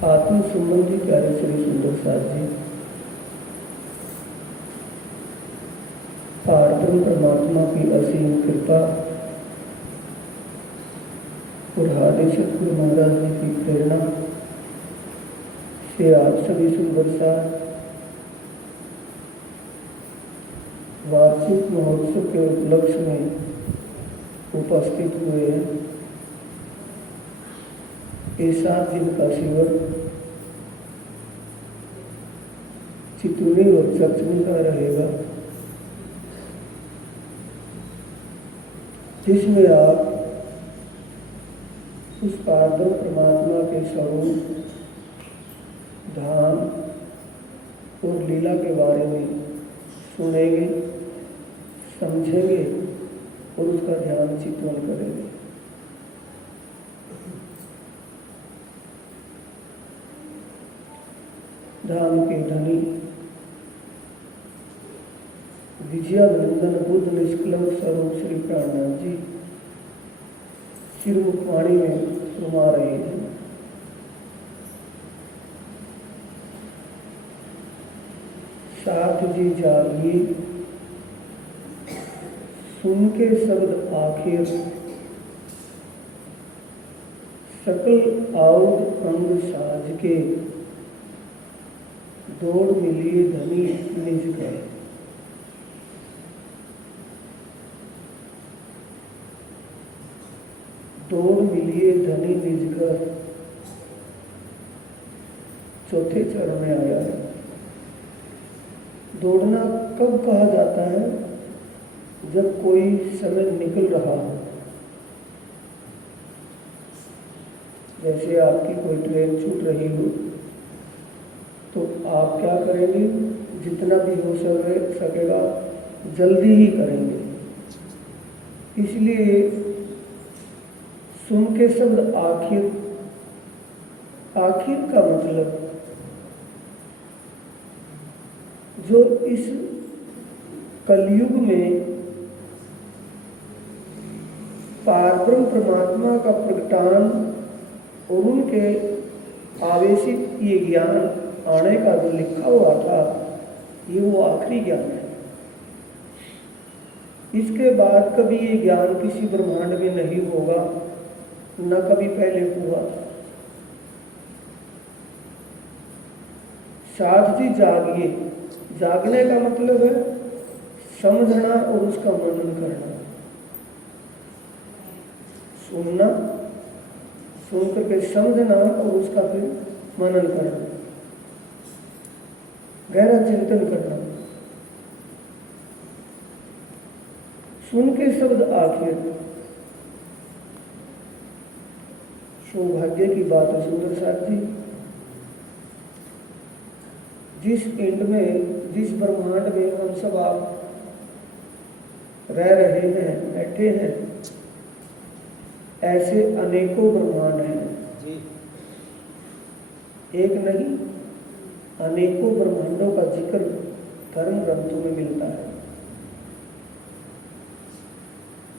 आत्म संबंधी प्यारे श्री सुंदर साथ जी, पारब्रह्म परमात्मा की असीम कृपा और हार्दिक सतगुरु महाराज जी की प्रेरणा से आप सभी सुंदर साथ वार्षिक महोत्सव के उपलक्ष्य में उपस्थित हुए हैं। ये 7 दिन का शिविर चितौनी और चर्चनी का रहेगा, जिसमें आप उस पारब्रह्म परमात्मा के स्वरूप, धाम और लीला के बारे में सुनेंगे, समझेंगे और उसका ध्यान चित्तवन करेंगे। धाम के धनी विजयानंदन बुद्ध निष्कलंक स्वरूप श्री प्राणनाथ जी सिरमुखवाणी में फरमा रहे हैं। साथ जी जागिए, सुन के शब्द आखिर, सकल आउद अंग साज के, दौड़ मिलिए धनी निज गए। दौड़ मिलिए धनी निज घर चौथे चरण में आया है। दौड़ना कब कहा जाता है? जब कोई समय निकल रहा हो। जैसे आपकी कोई ट्रेन छूट रही हो तो आप क्या करेंगे? जितना भी हो सकेगा जल्दी ही करेंगे। इसलिए सुन के शब्द आखिर, आखिर का मतलब जो इस कलयुग में पारब्रह्म परमात्मा का प्रगटान और उनके आवेशित ये ज्ञान आने का जो लिखा हुआ था, ये वो आखिरी ज्ञान है। इसके बाद कभी ये ज्ञान किसी ब्रह्मांड में नहीं होगा, न कभी पहले हुआ। साथ जी जागिए, जागने का मतलब है समझना और उसका मनन करना। सुनना, सुन करके समझना और उसका फिर मनन करना, गहरा चिंतन करना। सुन के शब्द आखिर, सौभाग्य की बात है सुंदर साथ जी। जिस पिंड में, जिस ब्रह्मांड में हम सब आप रह रहे हैं, बैठे हैं, ऐसे अनेकों ब्रह्मांड हैं। एक नहीं, अनेकों ब्रह्मांडों का जिक्र धर्म ग्रंथों में मिलता है।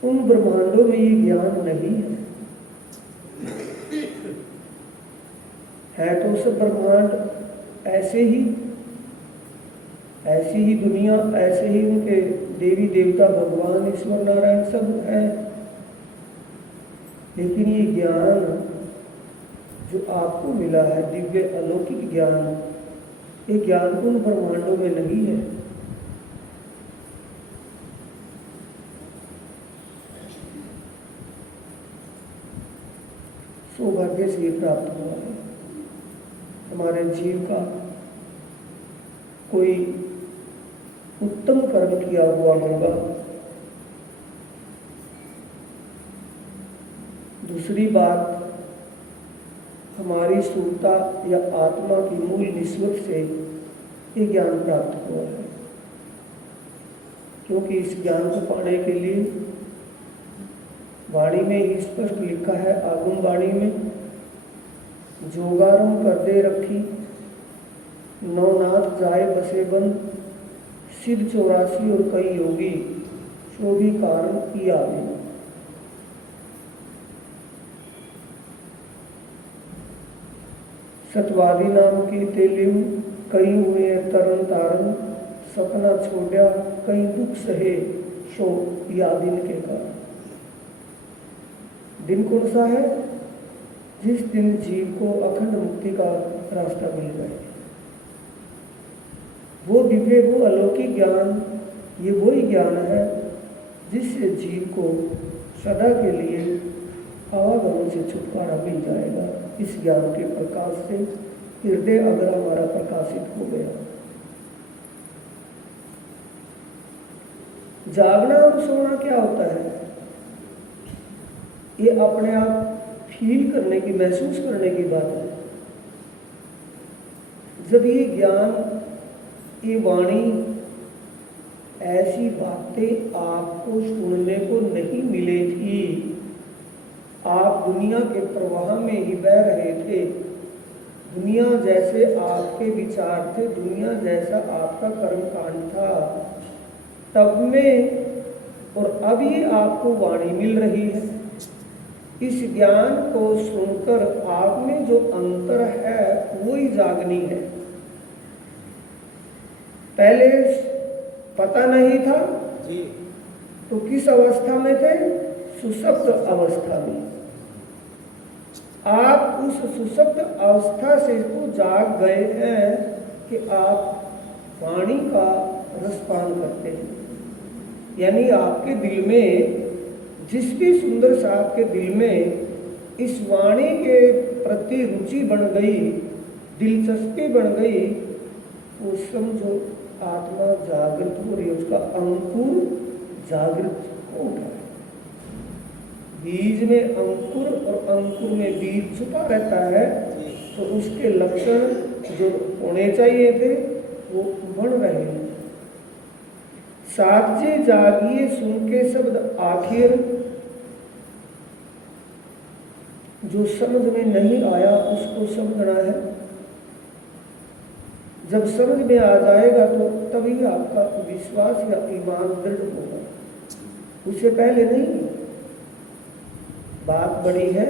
उन ब्रह्मांडों में ये ज्ञान नहीं है तो सब ब्रह्मांड ऐसे ही, ऐसी ही दुनिया, ऐसे ही उनके देवी देवता, भगवान, ईश्वर, नारायण सब है। लेकिन ये ज्ञान जो आपको मिला है, दिव्य अलौकिक ज्ञान, ये ज्ञान उन ब्रह्मांडों में नहीं है। सौभाग्य से ये प्राप्त हुआ है। हमारे जीव का कोई उत्तम कर्म किया हुआ होगा। दूसरी बात, हमारी सूरता या आत्मा की मूल निस्बत से ये ज्ञान प्राप्त हुआ है। क्योंकि इस ज्ञान को पाने के लिए वाणी में ही स्पष्ट लिखा है, आगम वाणी में, जोगारम कर दे रखी, नवनाथ जाए बसे बन, सिद्ध 84 और कई योगी, सो भी कारण की आगे। सतवादी नाम की तेलिम कई हुए तरन तारन, सपना छोड़ा कई दुख सहे, सो या दिन के कारण। दिन कौन सा है? जिस दिन जीव को अखंड मुक्ति का रास्ता मिल गए। वो दिव्य, वो अलौकिक ज्ञान, ये वही ज्ञान है जिससे जीव को सदा के लिए आवागमन से छुटकारा मिल जाएगा। इस ज्ञान के प्रकाश से हृदय अगर हमारा प्रकाशित हो गया। जागना और सोना क्या होता है? ये अपने आप फील करने की, महसूस करने की बात है। जब ये ज्ञान, ये वाणी, ऐसी बातें आपको सुनने को नहीं मिले थी, आप दुनिया के प्रवाह में ही बह रहे थे, दुनिया जैसे आपके विचार थे, दुनिया जैसा आपका कर्मकांड था, तब में और अब ये आपको वाणी मिल रही है। इस ज्ञान को सुनकर आप में जो अंतर है वही जागनी है। पहले पता नहीं था जी, तो किस अवस्था में थे? सुषुप्त अवस्था में। आप उस सुषुप्त अवस्था से तो जाग गए हैं कि आप वाणी का रसपान करते हैं। यानी आपके दिल में, जिस भी सुंदर सा आपके दिल में इस वाणी के प्रति रुचि बन गई, दिलचस्पी बन गई, वो समझो आत्मा जागृत हो रही है, उसका अंकुर जागृत हो उठा है। बीज में अंकुर और अंकुर में बीज छुपा रहता है, तो उसके लक्षण जो होने चाहिए थे वो बन रहे हैं। साक्षी जागिए सुन के शब्द आखिर, जो समझ में नहीं आया उसको समझना है। जब समझ में आ जाएगा तो तभी आपका विश्वास या ईमान दृढ़ होगा, उससे पहले नहीं। बात बड़ी है,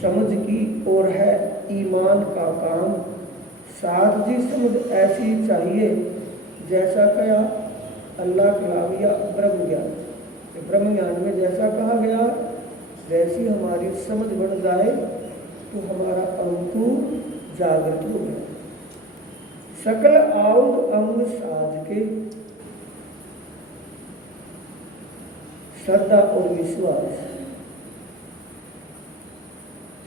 समझ की और है ईमान का काम। साथ जी समझ ऐसी चाहिए जैसा कहा अल्लाह कलाम या ब्रह्म ज्ञान। ब्रह्म ज्ञान में जैसा कहा गया वैसी हमारी समझ बन जाए तो हमारा अंकुर जागृत हो गया। सकल आउद अंग साज के, श्रद्धा और विश्वास।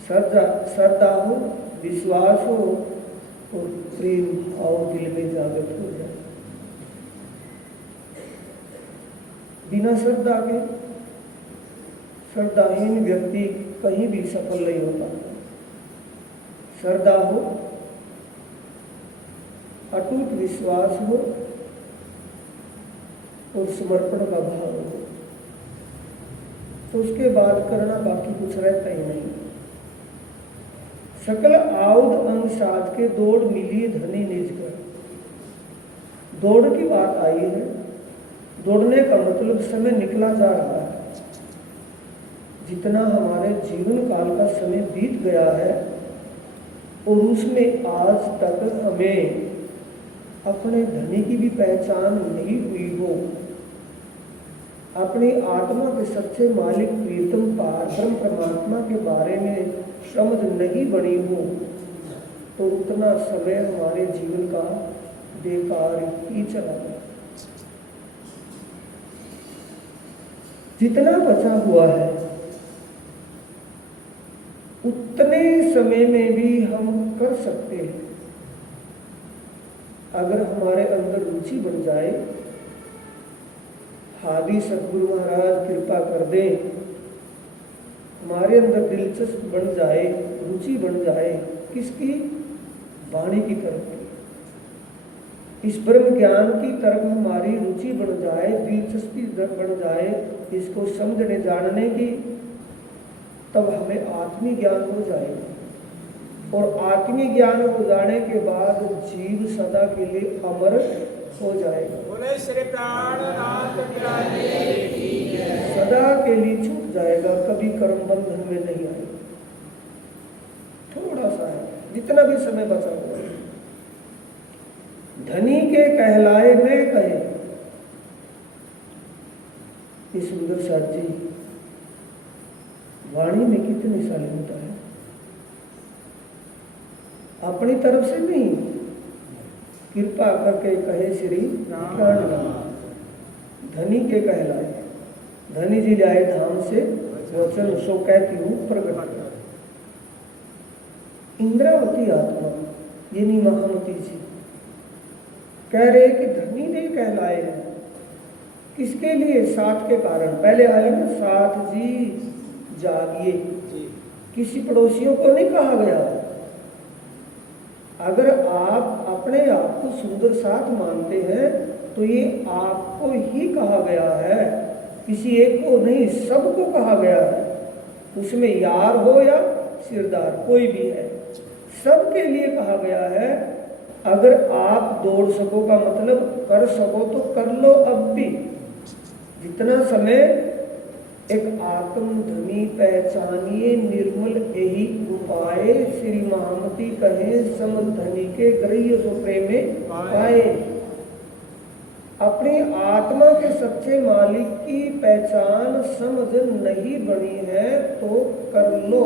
श्रद्धा हो, विश्वास हो और प्रेम और दिल में जागृत हो जाए। बिना श्रद्धा के श्रद्धाहीन व्यक्ति कहीं भी सफल नहीं होता। श्रद्धा हो, अटूट विश्वास हो और समर्पण का भाव हो, तो उसके बाद करना बाकी कुछ रहता ही नहीं। सकल आउद अंग साध के दौड़ मिली धनी निज कर। दौड़ की बात आई है। दौड़ने का मतलब समय निकला जा रहा है। जितना हमारे जीवन काल का समय बीत गया है और उसमें आज तक हमें अपने धनी की भी पहचान नहीं हुई हो, अपनी आत्मा के सच्चे मालिक प्रीतम पार ब्रह्म परमात्मा के बारे में समझ नहीं बनी हो, तो उतना समय हमारे जीवन का बेकार ही चला गया। जितना बचा हुआ है उतने समय में भी हम कर सकते हैं। अगर हमारे अंदर रुचि बन जाए, हादी सद्गुरु महाराज कृपा कर दें, हमारे अंदर दिलचस्प बन जाए, रुचि बन जाए, किसकी? वाणी की तरफ, इस ब्रह्म ज्ञान की तरफ हमारी रुचि बन जाए, दिलचस्पी बन जाए, इसको समझने जानने की, तब हमें आत्मी ज्ञान हो जाएगा। और आत्मी ज्ञान हो जाने के बाद जीव सदा के लिए अमर हो जाएगा। बोले श्री प्राणनाथ सदा के लिए छूट जाएगा, कभी कर्म बंधन में नहीं आएगा। थोड़ा सा है, जितना भी समय बचा हुआ है। धनी के कहलाए मैं कहे, ये सुंदर साथ जी वाणी में कितनी शालीनता है। अपनी तरफ से नहीं, कृपा करके कहे श्री प्राणनाथ। धनी के कहलाए, धनी जी लाए धाम से वचन सो कहती हूँ प्रकट। इंद्रावती आत्मा यानी महामती जी कह रहे कि धनी ने कहलाए हैं। किसके लिए? साथ के कारण। पहले आया ना साथ जी जागिए, किसी पड़ोसियों को नहीं कहा गया। अगर आप अपने आप को सुंदर साथ मानते हैं तो ये आपको ही कहा गया है, किसी एक को नहीं, सबको कहा गया है। उसमें यार हो या सिरदार कोई भी है, सबके लिए कहा गया है। अगर आप दौड़ सको का मतलब कर सको तो कर लो अब भी। जितना समय एक आत्मधनी पहचानिए निर्मल यही उपाय, श्री महामती कहे समधनी के गृह्य सो प्रेमे पाए। अपनी आत्मा के सच्चे मालिक की पहचान समझ नहीं बनी है तो कर लो,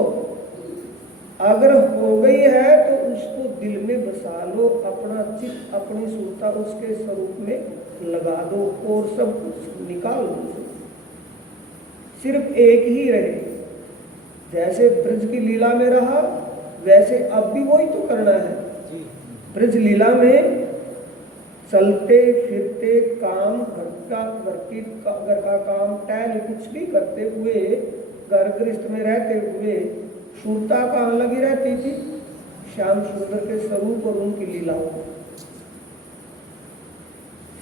अगर हो गई है तो उसको दिल में बसा लो, अपना चित्त अपनी सुरता उसके स्वरूप में लगा दो और सब कुछ निकाल दो। सिर्फ एक ही रहे, जैसे ब्रज की लीला में रहा वैसे अब भी वही तो करना है। ब्रज लीला में चलते फिरते काम, घर का काम टहल कुछ भी करते हुए, घर गृहस्थ में रहते हुए शूरता कहाँ लगी रहती थी? श्याम सुंदर के स्वरूप और उनकी लीलाओं।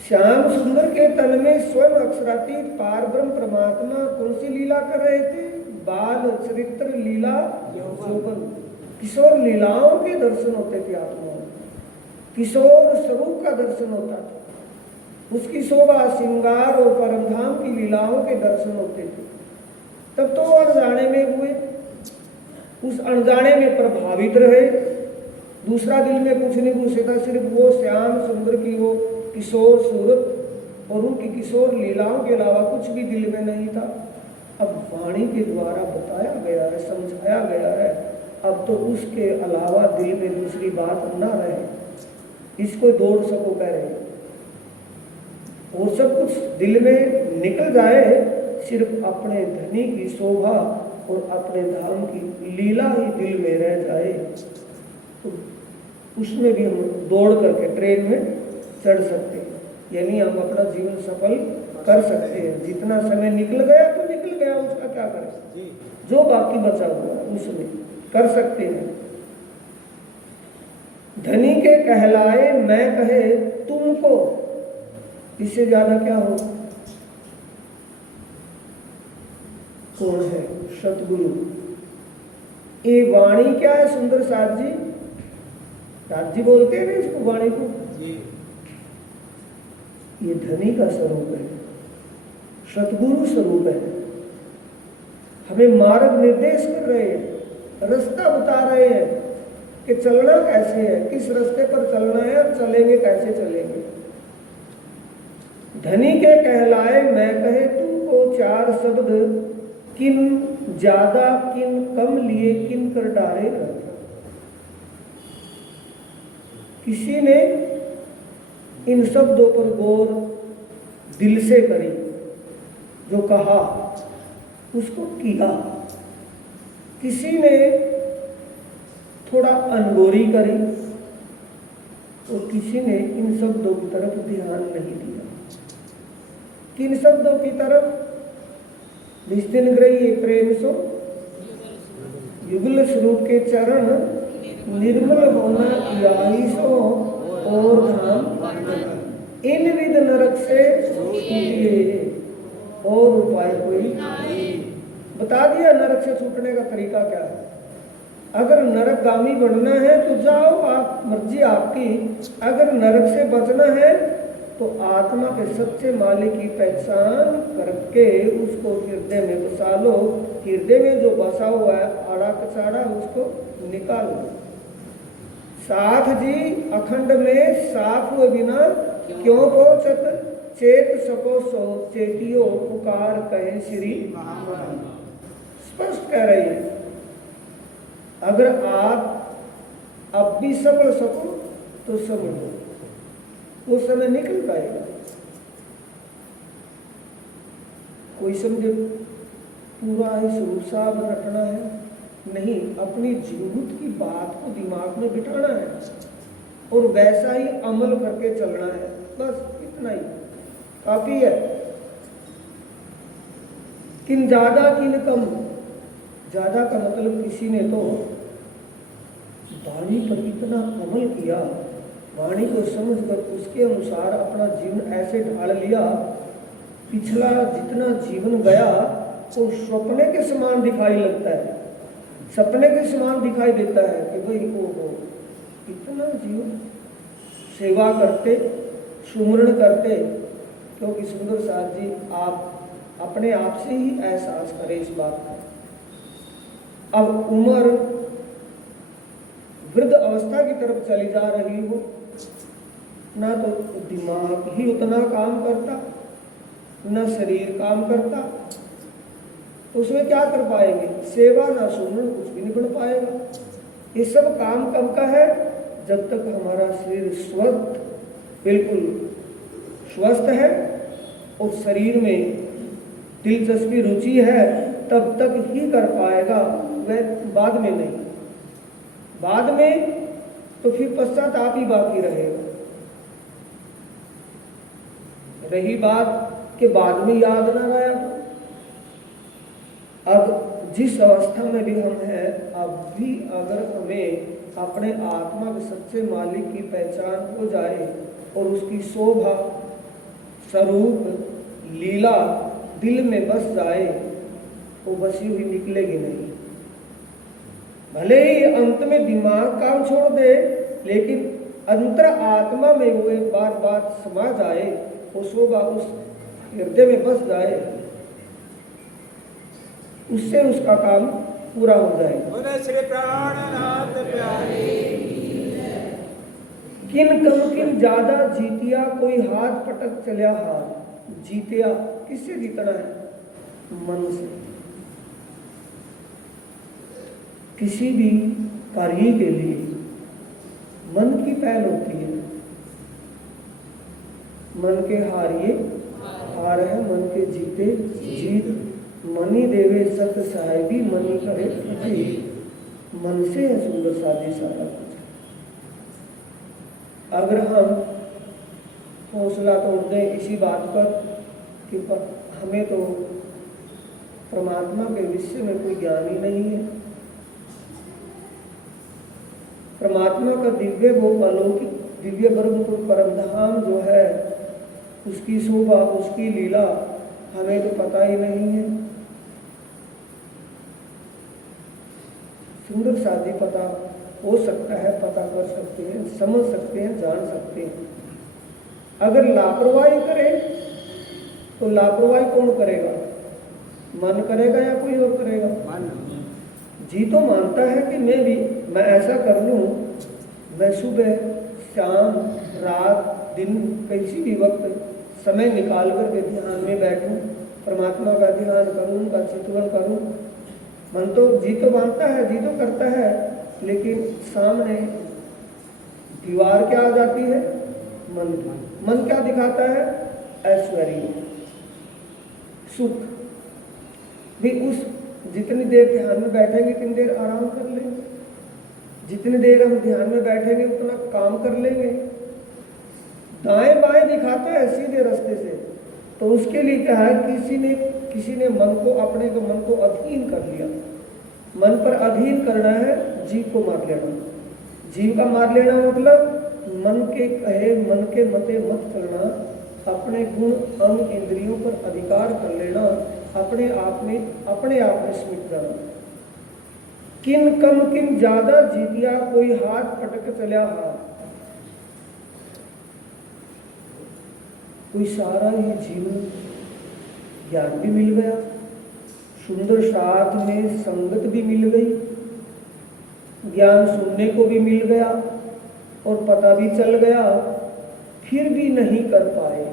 श्याम सुंदर के तन में स्वयं अक्षरातीत पार ब्रह्म परमात्मा कौन सी लीला कर रहे थे? बाल चरित्र लीला यौवन, किशोर लीलाओं के दर्शन होते थे आत्मा में, किशोर स्वरूप का दर्शन होता था, उसकी शोभा श्रृंगार और परमधाम की लीलाओं के दर्शन होते थे। तब तो अनजाने में हुए, उस अनजाने में प्रभावित रहे, दूसरा दिल में कुछ नहीं घुसे था, सिर्फ वो श्याम सुंदर की वो किशोर सूरत और उनकी किशोर लीलाओं के अलावा कुछ भी दिल में नहीं था। अब वाणी के द्वारा बताया गया है, समझाया गया है, अब तो उसके अलावा दिल में दूसरी बात ना रहे, इसको दौड़ सको कह रहे और सब कुछ दिल में निकल जाए, सिर्फ अपने धनी की शोभा और अपने धाम की लीला ही दिल में रह जाए, तो उसमें भी हम दौड़ करके ट्रेन में चढ़ सकते हैं, यानी हम अपना जीवन सफल कर सकते हैं। जितना समय निकल गया तो निकल गया, उसका क्या करें, जो बाकी बचा हुआ उसमें कर सकते हैं। धनी के कहलाए मैं कहे तुमको, इससे ज्यादा क्या हो? कौन है? सतगुरु। ये वाणी क्या है? सुंदर साथ जी, साथ जी बोलते हैं ना इसको, वाणी को। ये धनी का स्वरूप है, सतगुरु स्वरूप है, हमें मार्ग निर्देश कर रहे हैं, रास्ता बता रहे हैं कि चलना कैसे है, किस रास्ते पर चलना है और चलेंगे कैसे चलेंगे। धनी के कहलाए मैं कहे तुमको चार शब्द, किन ज्यादा किन कम लिए किन कर डारे न। किसी ने इन शब्दों पर गौर दिल से करी, जो कहा उसको किया, किसी ने थोड़ा अनगौरी करी और किसी ने इन शब्दों की तरफ ध्यान नहीं दिया। किन शब्दों की तरफ? निस्तिन ग्रही प्रेम सो युगल स्वरूप के चरण, निर्मल होना याही सो और धाम, इन विध नरक से छूटिए और उपाय कोई। बता दिया नरक से छूटने का तरीका क्या है। अगर नरकगामी बनना है तो जाओ, आप मर्जी आपकी। अगर नरक से बचना है तो आत्मा के सच्चे मालिक की पहचान करके उसको हृदय में बसा लो। हृदय में जो बसा हुआ है आड़ा कचाड़ा उसको निकाल लो। साथ जी अखंड में साफ हुए बिना क्यों पहुंचत, चेत सको सो चेतियो पुकार कहे श्री। स्पष्ट कह रही है, अगर आप अब भी समझ सको तो समझो, वो समय निकल पाएगा। कोई समझे पूरा इस रूसाब रखना है, नहीं, अपनी जीवत की बात को दिमाग में बिठाना है और वैसा ही अमल करके चलना है, बस इतना ही काफी है। किन ज्यादा किन कम, ज्यादा का मतलब किसी ने तो वाणी पर इतना अमल किया, वाणी को समझकर उसके अनुसार अपना जीवन ऐसे ढाल लिया, पिछला जितना जीवन गया वो सपने के समान दिखाई लगता है, सपने के समान दिखाई देता है कि भाई वो इतना जीवन सेवा करते, सुमरण करते। क्योंकि सुंदर साथ जी आप अपने आप से ही एहसास करें इस बात का। अब उम्र वृद्ध अवस्था की तरफ चली जा रही हो, ना तो दिमाग ही उतना काम करता, ना शरीर काम करता, तो उसमें क्या कर पाएंगे? सेवा ना सुमरण कुछ भी नहीं बन पाएगा। ये सब काम कब का है? जब तक हमारा शरीर स्वस्थ, बिल्कुल स्वस्थ है और शरीर में दिलचस्पी रुचि है, तब तक ही कर पाएगा, वह बाद में नहीं। बाद में तो फिर पश्चाताप ही बाकी रहेगा। रही बात के बाद में याद ना आया, अब जिस अवस्था में भी हम हैं, अब भी अगर हमें अपने आत्मा के सच्चे मालिक की पहचान हो जाए और उसकी शोभा, स्वरूप, लीला दिल में बस जाए, तो बसी हुई निकलेगी नहीं। भले ही अंत में दिमाग काम छोड़ दे, लेकिन अंतर आत्मा में हुए बार बार समा जाए, वो शोभा उस हृदय में बस जाए, उससे उसका काम पूरा हो जाएगा। श्री प्राणनाथ प्यारे। किन कम किन ज्यादा जीतिया, कोई हाथ पटक चलिया हाथ। जीतिया किससे जीतना है? मन से। किसी भी कार्य के लिए मन की पहल होती है। मन के हारिए हार है, मन के जीते जीत। मनी देवे सत साहेबी, मनी करे जीत। मन से है सुंदर साधी सारा कुछ। अगर हम हौसला तोड़ दें इसी बात पर कि हमें तो परमात्मा के विषय में कोई ज्ञान ही नहीं है, परमात्मा का दिव्य वो अलौकिक दिव्य ब्रह्मपुर परम धाम जो है, उसकी शोभा, उसकी लीला हमें तो पता ही नहीं है। सुंदर साधी पता हो सकता है, पता कर सकते हैं, समझ सकते हैं, जान सकते हैं। अगर लापरवाही करें तो लापरवाही कौन करेगा? मन करेगा या कोई और करेगा? मन। जी तो मानता है कि मैं ऐसा कर लूँ, मैं सुबह शाम रात दिन किसी भी वक्त समय निकाल कर के ध्यान में बैठूं, परमात्मा का ध्यान करूं, उनका चिंतन करूं। मन तो जी तो मानता है, जी तो करता है, लेकिन सामने दीवार क्या आ जाती है? मन क्या दिखाता है? ऐश्वर्य, सुख। भी उस जितनी देर ध्यान में बैठेंगे उतनी देर आराम कर लेंगे, जितनी देर हम ध्यान में बैठेंगे उतना काम कर लेंगे। दाएं बाएं दिखाता है सीधे रास्ते से, तो उसके लिए क्या है? किसी ने मन को, अपने को मन को अधीन कर लिया। मन पर अधीन करना है, जीव को मार लेना। जीव का मार लेना मतलब मन के कहे, मन के मते मत चलना, अपने गुण अंग इंद्रियों पर अधिकार कर लेना, अपने आप में स्मित जाना। किन कम किन ज्यादा जीतिया, कोई हाथ पटक चलिया हाथ। कोई सारा ही जीवन ज्ञान भी मिल गया, सुंदर साथ में संगत भी मिल गई, ज्ञान सुनने को भी मिल गया, और पता भी चल गया फिर भी नहीं कर पाए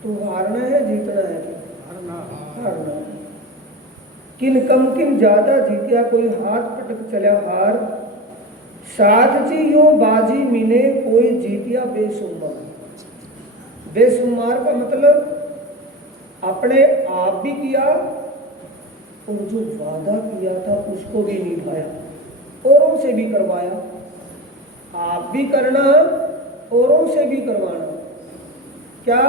तो हारना है जीतना है? हारना है। किन कम किन ज्यादा जीतिया कोई हाथ पटक चला हार, साथ जी यो बाजी मिने कोई जीतिया बेसुमार। बेसुमार का मतलब अपने आप भी किया और जो वादा किया था उसको भी निभाया, औरों से भी करवाया। आप भी करना औरों से भी करवाना। क्या?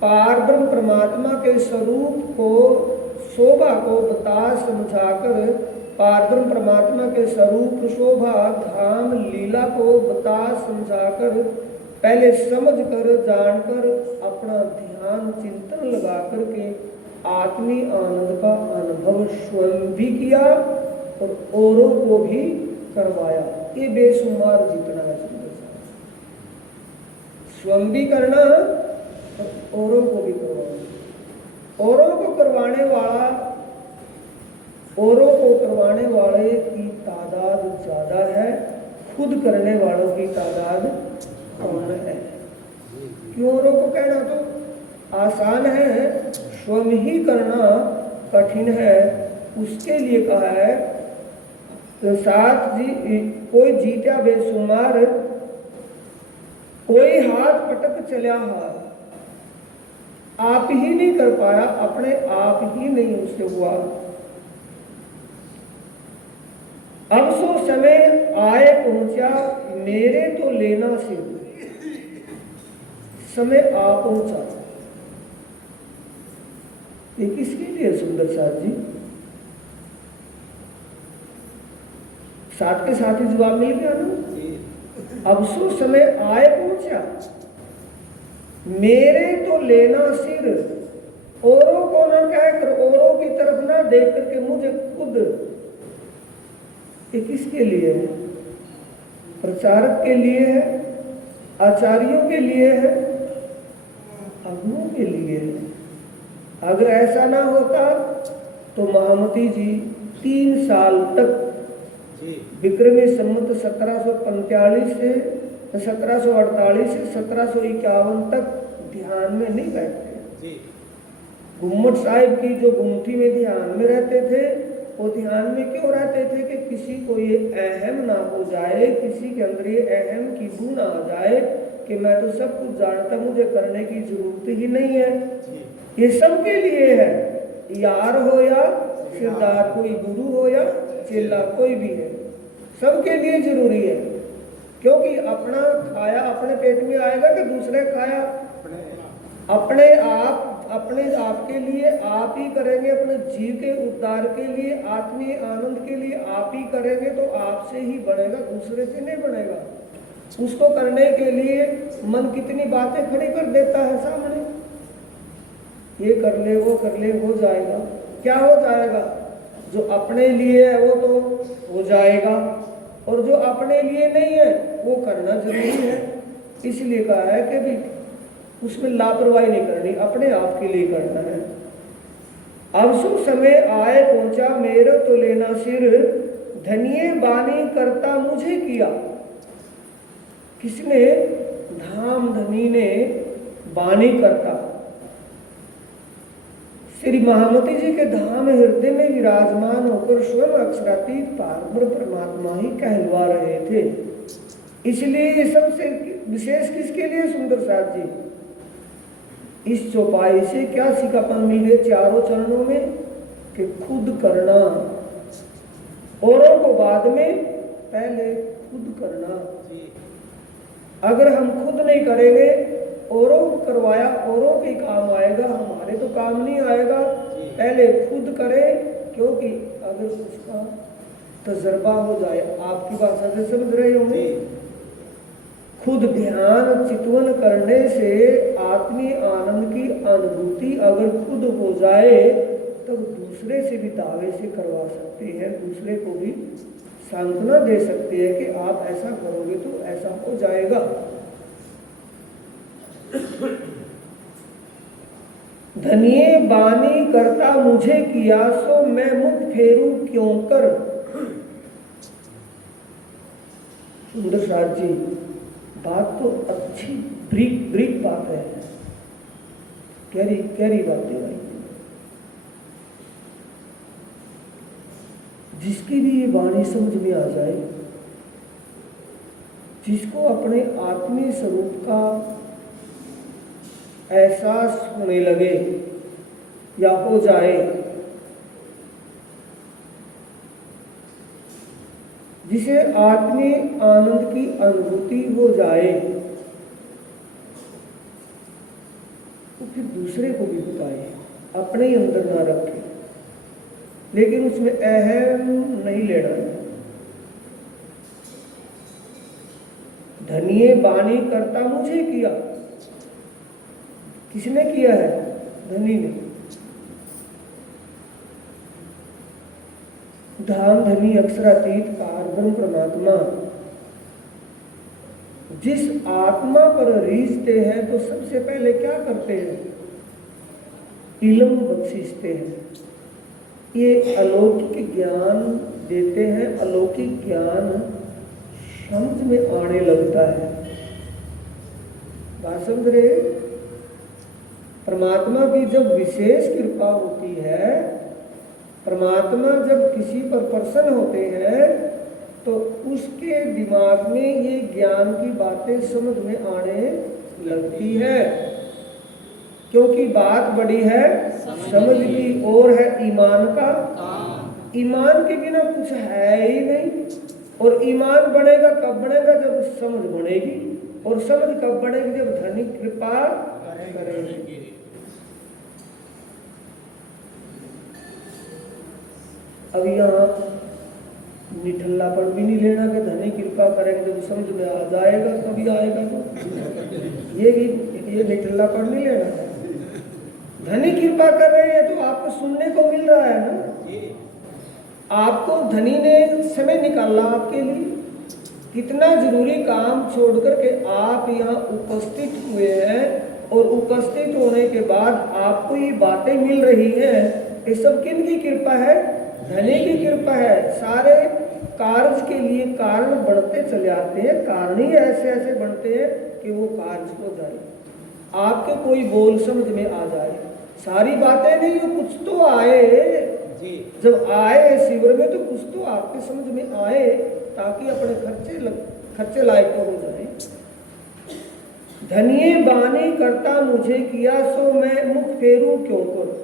पारब्रह्म परमात्मा के स्वरूप को शोभा को बता समझाकर, पारब्रह्म परमात्मा के स्वरूप शोभा धाम लीला को बता समझाकर पहले समझकर जानकर अपना ध्यान चिंतन लगा करके आत्मी आनंद का अनुभव स्वयं भी किया और औरों को भी करवाया। ये बेशुमार जितना है सुंदर सा, स्वयं भी करना और औरों को भी करवाना। औरों को करवाने वाला, औरों को करवाने वाले की तादाद ज्यादा है, खुद करने वालों की तादाद कम है। क्यों? औरों को कहना तो आसान है, स्वयं ही करना कठिन है। उसके लिए कहा है तो साथ जी कोई जीत्या बेशुमार, कोई हाथ पटक चला हार। आप ही नहीं कर पाया, अपने आप ही नहीं उससे हुआ। अब सो समय आए पहुंचा मेरे तो लेना सिर, समय आ पहुंचा। ये किसके लिए सुंदर साथ जी? साथ के साथ ही जवाब मिल गया ना। अब सो समय आए पहुंचा मेरे तो लेना सिर, औरों को ना कहकर, औरों की तरफ ना देख करके मुझे खुद। ये किसके लिए है? प्रचारक के लिए है, आचार्यों के लिए है, अगुओं के लिए है। अगर ऐसा ना होता तो महामती जी 3 साल तक विक्रमी संवत 1745 से 1748 से 1751 तक ध्यान में नहीं बैठते। गुम्मट साहिब की जो गुमठी में ध्यान में रहते थे, वो ध्यान में क्यों रहते थे कि किसी को ये अहम ना हो जाए, किसी के अंदर ये अहम की बू ना आ जाए कि मैं तो सब कुछ जानता, मुझे करने की जरूरत ही नहीं है। ये सबके लिए है, यार हो या सिरदार, कोई गुरु हो या चेला, कोई भी है, सबके लिए जरूरी है। क्योंकि अपना खाया अपने पेट में आएगा कि दूसरे खाया? अपने आप के लिए आप ही करेंगे, अपने जीव के उद्धार के लिए, आत्मीय आनंद के लिए आप ही करेंगे तो आपसे ही बनेगा, दूसरे से नहीं बनेगा। उसको करने के लिए मन कितनी बातें खड़ी कर देता है सामने, ये कर ले वो कर ले, हो जाएगा। क्या हो जाएगा? जो अपने लिए है वो तो हो जाएगा, और जो अपने लिए नहीं है वो करना जरूरी है। इसलिए कहा है कि भी उसमें लापरवाही नहीं करनी, अपने आप के लिए करना है। अब सो समय आए पहुंचा मेरा तो लेना सिर, धनिये बानी करता मुझे किया। किसने? धाम धनी ने बानी करता। श्री महामती जी के धाम हृदय में विराजमान होकर स्वयं अक्षरातीत पारब्रह्म परमात्मा ही कहलवा रहे थे। इसलिए ये सबसे विशेष किसके लिए सुंदर साथ जी? इस चौपाई से क्या सिखापन मिले चारों चरणों में? कि खुद करना, औरों को बाद में, पहले खुद करना। अगर हम खुद नहीं करेंगे, औरों को करवाया औरों के काम आएगा, हमारे तो काम नहीं आएगा। पहले खुद करें, क्योंकि अगर उसका तजर्बा हो जाए, आपकी भाषा से समझ रहे होंगे, खुद ध्यान चितवन करने से आत्मीय आनंद की अनुभूति अगर खुद हो जाए तो दूसरे से भी दावे से करवा सकते हैं, दूसरे को भी सांत्वना दे सकते हैं कि आप ऐसा करोगे तो ऐसा हो जाएगा। धनिये बानी करता मुझे किया, सो मैं मुख फेरू क्यों कर। सुंदर साथ जी, बात तो अच्छी ब्रीक ब्रीक बात है, गहरी गहरी बातें भाई। जिसकी भी ये वाणी समझ में आ जाए, जिसको अपने आत्मीय स्वरूप का एहसास होने लगे या हो जाए, जिसे आत्मीय आनंद की अनुभूति हो जाए, तो फिर दूसरे को भी बताए, अपने ही अंदर ना रखे, लेकिन उसमें अहम नहीं लेना है। धनिये बानी करता मुझे किया, किसने किया है? धनी ने। धाम धनी अक्षरातीत पारब्रह्म परमात्मा जिस आत्मा पर रीझते हैं तो सबसे पहले क्या करते हैं? इल्म बख्शिशते हैं, ये अलौकिक ज्ञान देते हैं। अलौकिक ज्ञान समझ में आने लगता है। बात समझ रहे? परमात्मा की जब विशेष कृपा होती है, परमात्मा जब किसी पर प्रसन्न होते हैं, तो उसके दिमाग में ये ज्ञान की बातें समझ में आने लगती है। क्योंकि बात बड़ी है समझ की, और है ईमान का। ईमान के बिना कुछ है ही नहीं। और ईमान बनेगा कब बनेगा? जब समझ बनेगी। और समझ कब बनेगी? जब धनी कृपा करेगी। अब यहाँ निठल्लापन भी नहीं लेना कि धनी कृपा करेंगे जब समझ में आ जाएगा कभी आएगा, तो ये निठल्लापन नहीं लेना है। धनी कृपा कर रहे हैं तो आपको सुनने को मिल रहा है ना। आपको धनी ने समय निकाला आपके लिए, कितना जरूरी काम छोड़ करके आप यहाँ उपस्थित हुए हैं, और उपस्थित होने के बाद आपको ये बातें मिल रही हैं। ये सब किन की कृपा है? धनी की कृपा है। सारे कार्य के लिए कारण बढ़ते चले आते हैं, कारण ही ऐसे ऐसे बनते हैं कि वो कार्य हो जाए, आपके कोई बोल समझ में आ जाए। सारी बातें नहीं, वो कुछ तो आए। जब आए शिविर में तो कुछ तो आपके समझ में आए, ताकि अपने खर्चे लायक हो जाए। धनिये बानी करता मुझे किया, सो मैं मुख फेरू क्यों करूं?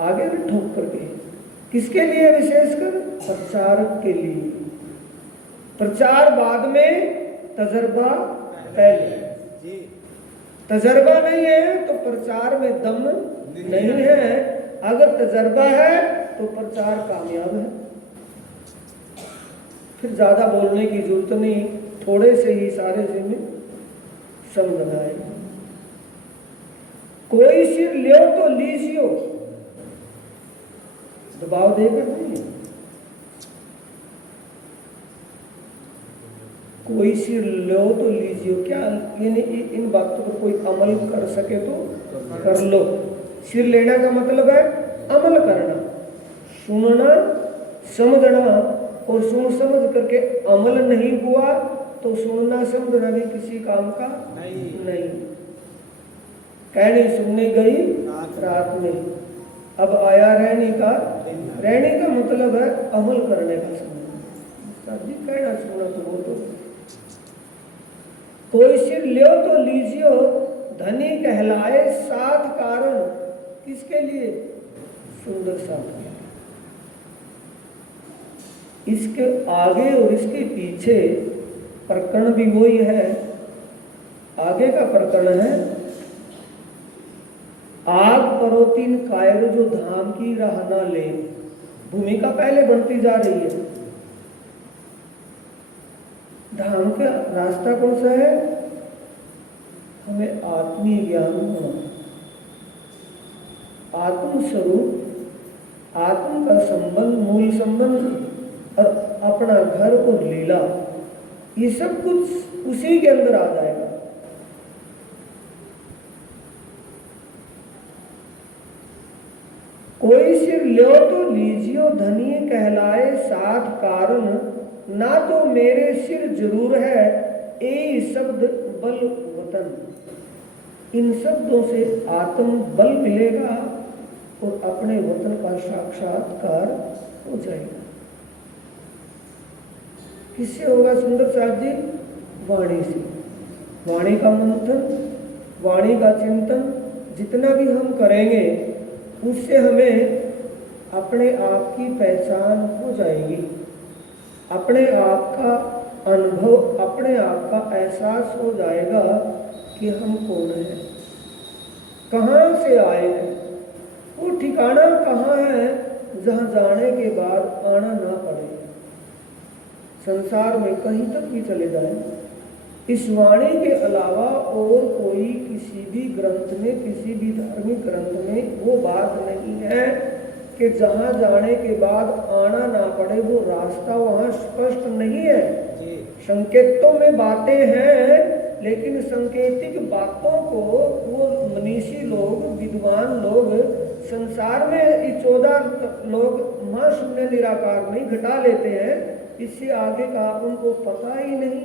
आगे भी ठोक करके किसके लिए? विशेषकर प्रचारक के लिए। प्रचार बाद में, तजर्बा पहले। तजर्बा नहीं है तो प्रचार में दम नहीं है। अगर तजर्बा है तो प्रचार कामयाब है। फिर ज्यादा बोलने की जरूरत नहीं, थोड़े से ही सारे से में समझ में आएगा। कोई सिर लियो तो लीजियो, दबाव देकर नहीं। कोई सिर लो तो लीजियो, क्या यानी इन बातों पर कोई अमल कर सके तो कर लो। सिर लेना का मतलब है अमल करना, सुनना, समझना, और सुन समझ करके अमल नहीं हुआ तो सुनना समझना भी किसी काम का नहीं। कहने सुनने गई रात में, अब आया रहने का। रहने का मतलब है अमल करने का समय। कहना सुना तो वो तो कोई सिर लियो तो लीजियो, धनी कहलाए सात कारण। किसके लिए? सुंदर साथ। इसके आगे और इसके पीछे प्रकरण भी वही है। आगे का प्रकरण है, आग परोतीन कायर जो धाम की राह ना ले। भूमिका पहले बढ़ती जा रही है। धाम का रास्ता कौन सा है? हमें आत्मीय ज्ञान होना, आत्म स्वरूप, आत्म का संबंध, मूल संबंध और अपना घर और लीला, ये सब कुछ उसी के अंदर आ जाएगा। कोई सिर लो तो लीजिए जियो धनिये कहलाए सात कारण, ना तो मेरे सिर जरूर है ए शब्द बल वतन। इन शब्दों से आत्म बल मिलेगा और अपने वतन का साक्षात्कार हो जाएगा। किससे होगा सुंदर साथ जी? वाणी से। वाणी का मंथन, वाणी का चिंतन जितना भी हम करेंगे उससे हमें अपने आप की पहचान हो जाएगी, अपने आप का अनुभव, अपने आप का एहसास हो जाएगा कि हम कौन हैं, कहाँ से आए हैं, वो ठिकाना कहाँ है जहाँ जाने के बाद आना ना पड़े। संसार में कहीं तक भी चले जाए, इस वाणी के अलावा और कोई किसी भी ग्रंथ में, किसी भी धार्मिक ग्रंथ में वो बात नहीं है कि जहाँ जाने के बाद आना ना पड़े। वो रास्ता वहाँ स्पष्ट नहीं है। संकेतों में बातें हैं, लेकिन संकेतिक बातों को वो मनीषी लोग, विद्वान लोग संसार में ये 14 लोग मां शून्य निराकार नहीं घटा लेते हैं। इससे आगे का उनको पता ही नहीं।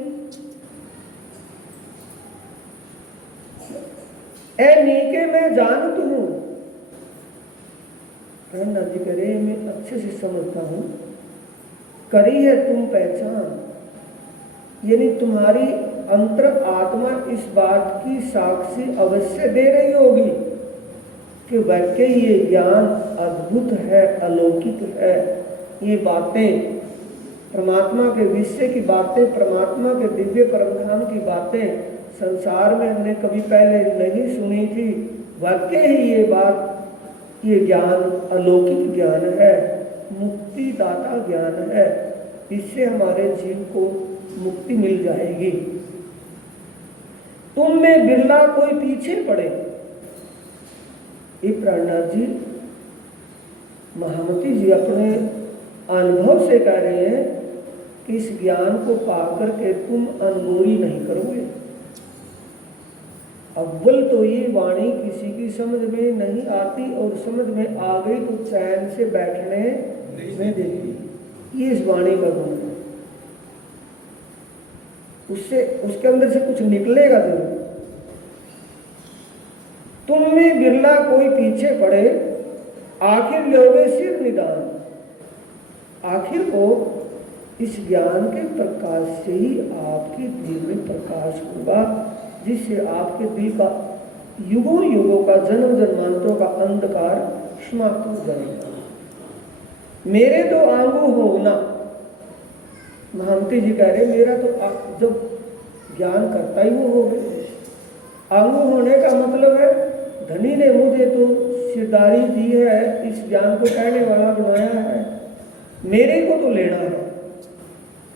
ए नीके मैं जानत हूं, प्रहलाद जी कह रहे मैं अच्छे से समझता हूं, करी है तुम पहचान, यानी तुम्हारी अंतर आत्मा इस बात की साक्षी अवश्य दे रही होगी कि वाकई ये ज्ञान अद्भुत है, अलौकिक है। ये बातें परमात्मा के विषय की बातें, परमात्मा के दिव्य परमधाम की बातें संसार में हमने कभी पहले नहीं सुनी थी। वाकई ही ये बात, ये ज्ञान अलौकिक ज्ञान है, मुक्तिदाता ज्ञान है। इससे हमारे जीव को मुक्ति मिल जाएगी। तुम में बिरला कोई पीछे पड़े, ये प्रहलाद जी, महामती जी अपने अनुभव से कह रहे हैं कि इस ज्ञान को पाकर के तुम अनमोरी नहीं करोगे। अव्वल तो ये वाणी किसी की समझ में नहीं आती, और समझ में आ गई तो चैन से बैठने नहीं देती। ये इस वाणी का गुण है। उससे, उसके अंदर से कुछ निकलेगा जरूर। तुम में बिरला कोई पीछे पड़े, आखिर लोगे सिर निदान। आखिर को इस ज्ञान के प्रकाश से ही आपके दिल में प्रकाश होगा, जिससे आपके दिल का युगों युगों का, जन्म जन्मांतरों का अंधकार समाप्त हो जाएगा। मेरे तो आंगू होना, महामती जी कह रहे मेरा तो जब ज्ञान करता ही वो हो गए। आंगू होने का मतलब है धनी ने मुझे तो सिरदारी दी है, इस ज्ञान को कहने वाला बनाया है, मेरे को तो लेना है।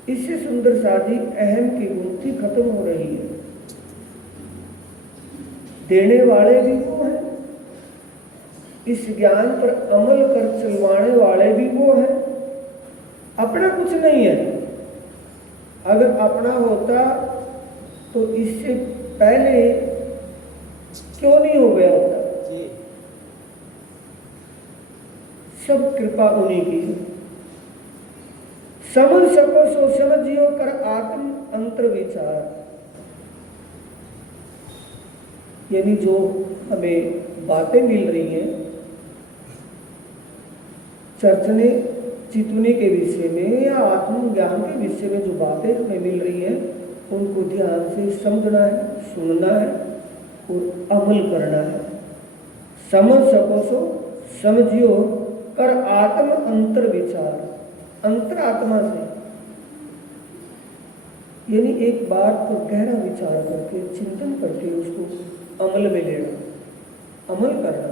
इससे सुंदर साजी अहम की गुंथी खत्म हो रही है। देने वाले भी वो हैं, इस ज्ञान पर अमल कर चलवाने वाले भी वो हैं। अपना कुछ नहीं है। अगर अपना होता तो इससे पहले क्यों नहीं हो गया होता। सब कृपा उन्हीं की है। समझ सको सो समझियो कर आत्म अंतर विचार, यानी जो हमें बातें मिल रही हैं चर्चने चितवने के विषय में या आत्मज्ञान के विषय में, जो बातें हमें मिल रही हैं उनको ध्यान से समझना है, सुनना है और अमल करना है। समझ सको सो समझियो कर आत्म अंतर विचार, अंतर आत्मा से, यानी एक बात पर गहरा विचार करके, चिंतन करके उसको अमल में लेना, अमल करना।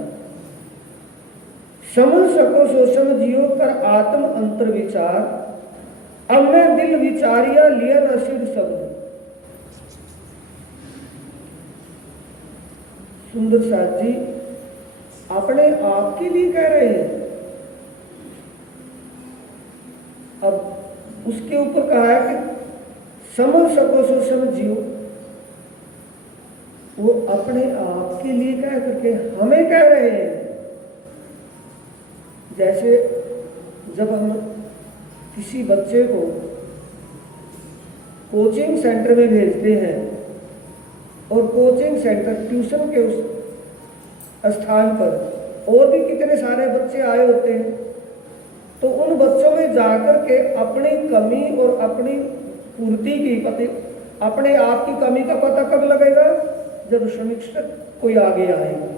समझ सको सो समझियो कर आत्म अंतर विचार, अब मैं दिल विचारिया लिया न सिद्ध शब्द। सुंदर साथ जी अपने आप के लिए कह रहे हैं। अब उसके ऊपर कहा है कि समझ सको सो समझियो, वो अपने आप के लिए कह करके हमें कह रहे हैं। जैसे जब हम किसी बच्चे को कोचिंग सेंटर में भेजते हैं और कोचिंग सेंटर ट्यूशन के उस स्थान पर और भी कितने सारे बच्चे आए होते हैं, तो उन बच्चों में जाकर के अपनी कमी और अपनी पूर्ति की पता, अपने आप की कमी का पता कब लगेगा? जब समीक्षा कोई आगे आएगा,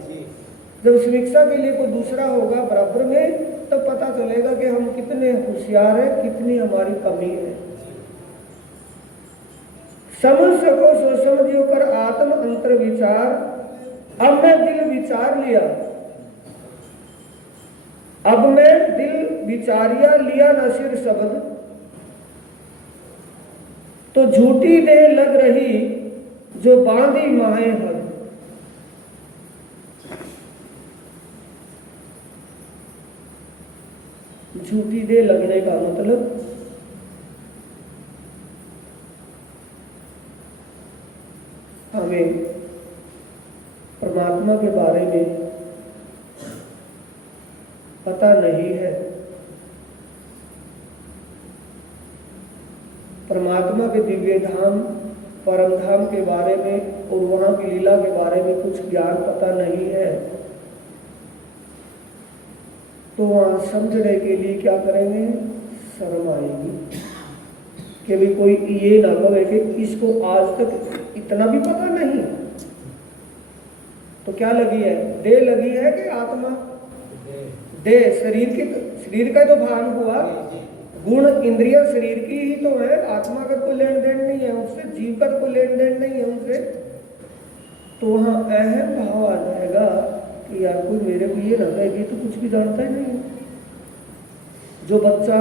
जब समीक्षा के लिए कोई दूसरा होगा बराबर में, तब पता चलेगा कि हम कितने होशियार हैं, कितनी हमारी कमी है। समझ सको सो समझियो कर आत्म अंतर विचार, अब मैं दिल विचार लिया, अब मैं दिल विचारिया लिया न सिर शब्द, तो झूठी देह लग रही जो बांधी माहे हद। झूठी देह लगने का मतलब हमें परमात्मा के बारे में पता नहीं है, परमात्मा के दिव्य धाम परम धाम के बारे में और वहां की लीला के बारे में कुछ ज्ञान पता नहीं है, तो वहां समझने के लिए क्या करेंगे? शर्म आएगी कि भी कोई ये ना कहे कि इसको आज तक इतना भी पता नहीं। तो क्या लगी है? देह लगी है कि आत्मा? देह शरीर का तो भान हुआ, गुण इंद्रिया शरीर की ही तो है, आत्मा का कोई लेन देन नहीं है उससे, जीव का कोई लेन देन नहीं है उनसे। तो वहां अहम भाव आ जाएगा कि यार कोई मेरे को ये ना कहे तो कुछ भी जानता ही नहीं। जो बच्चा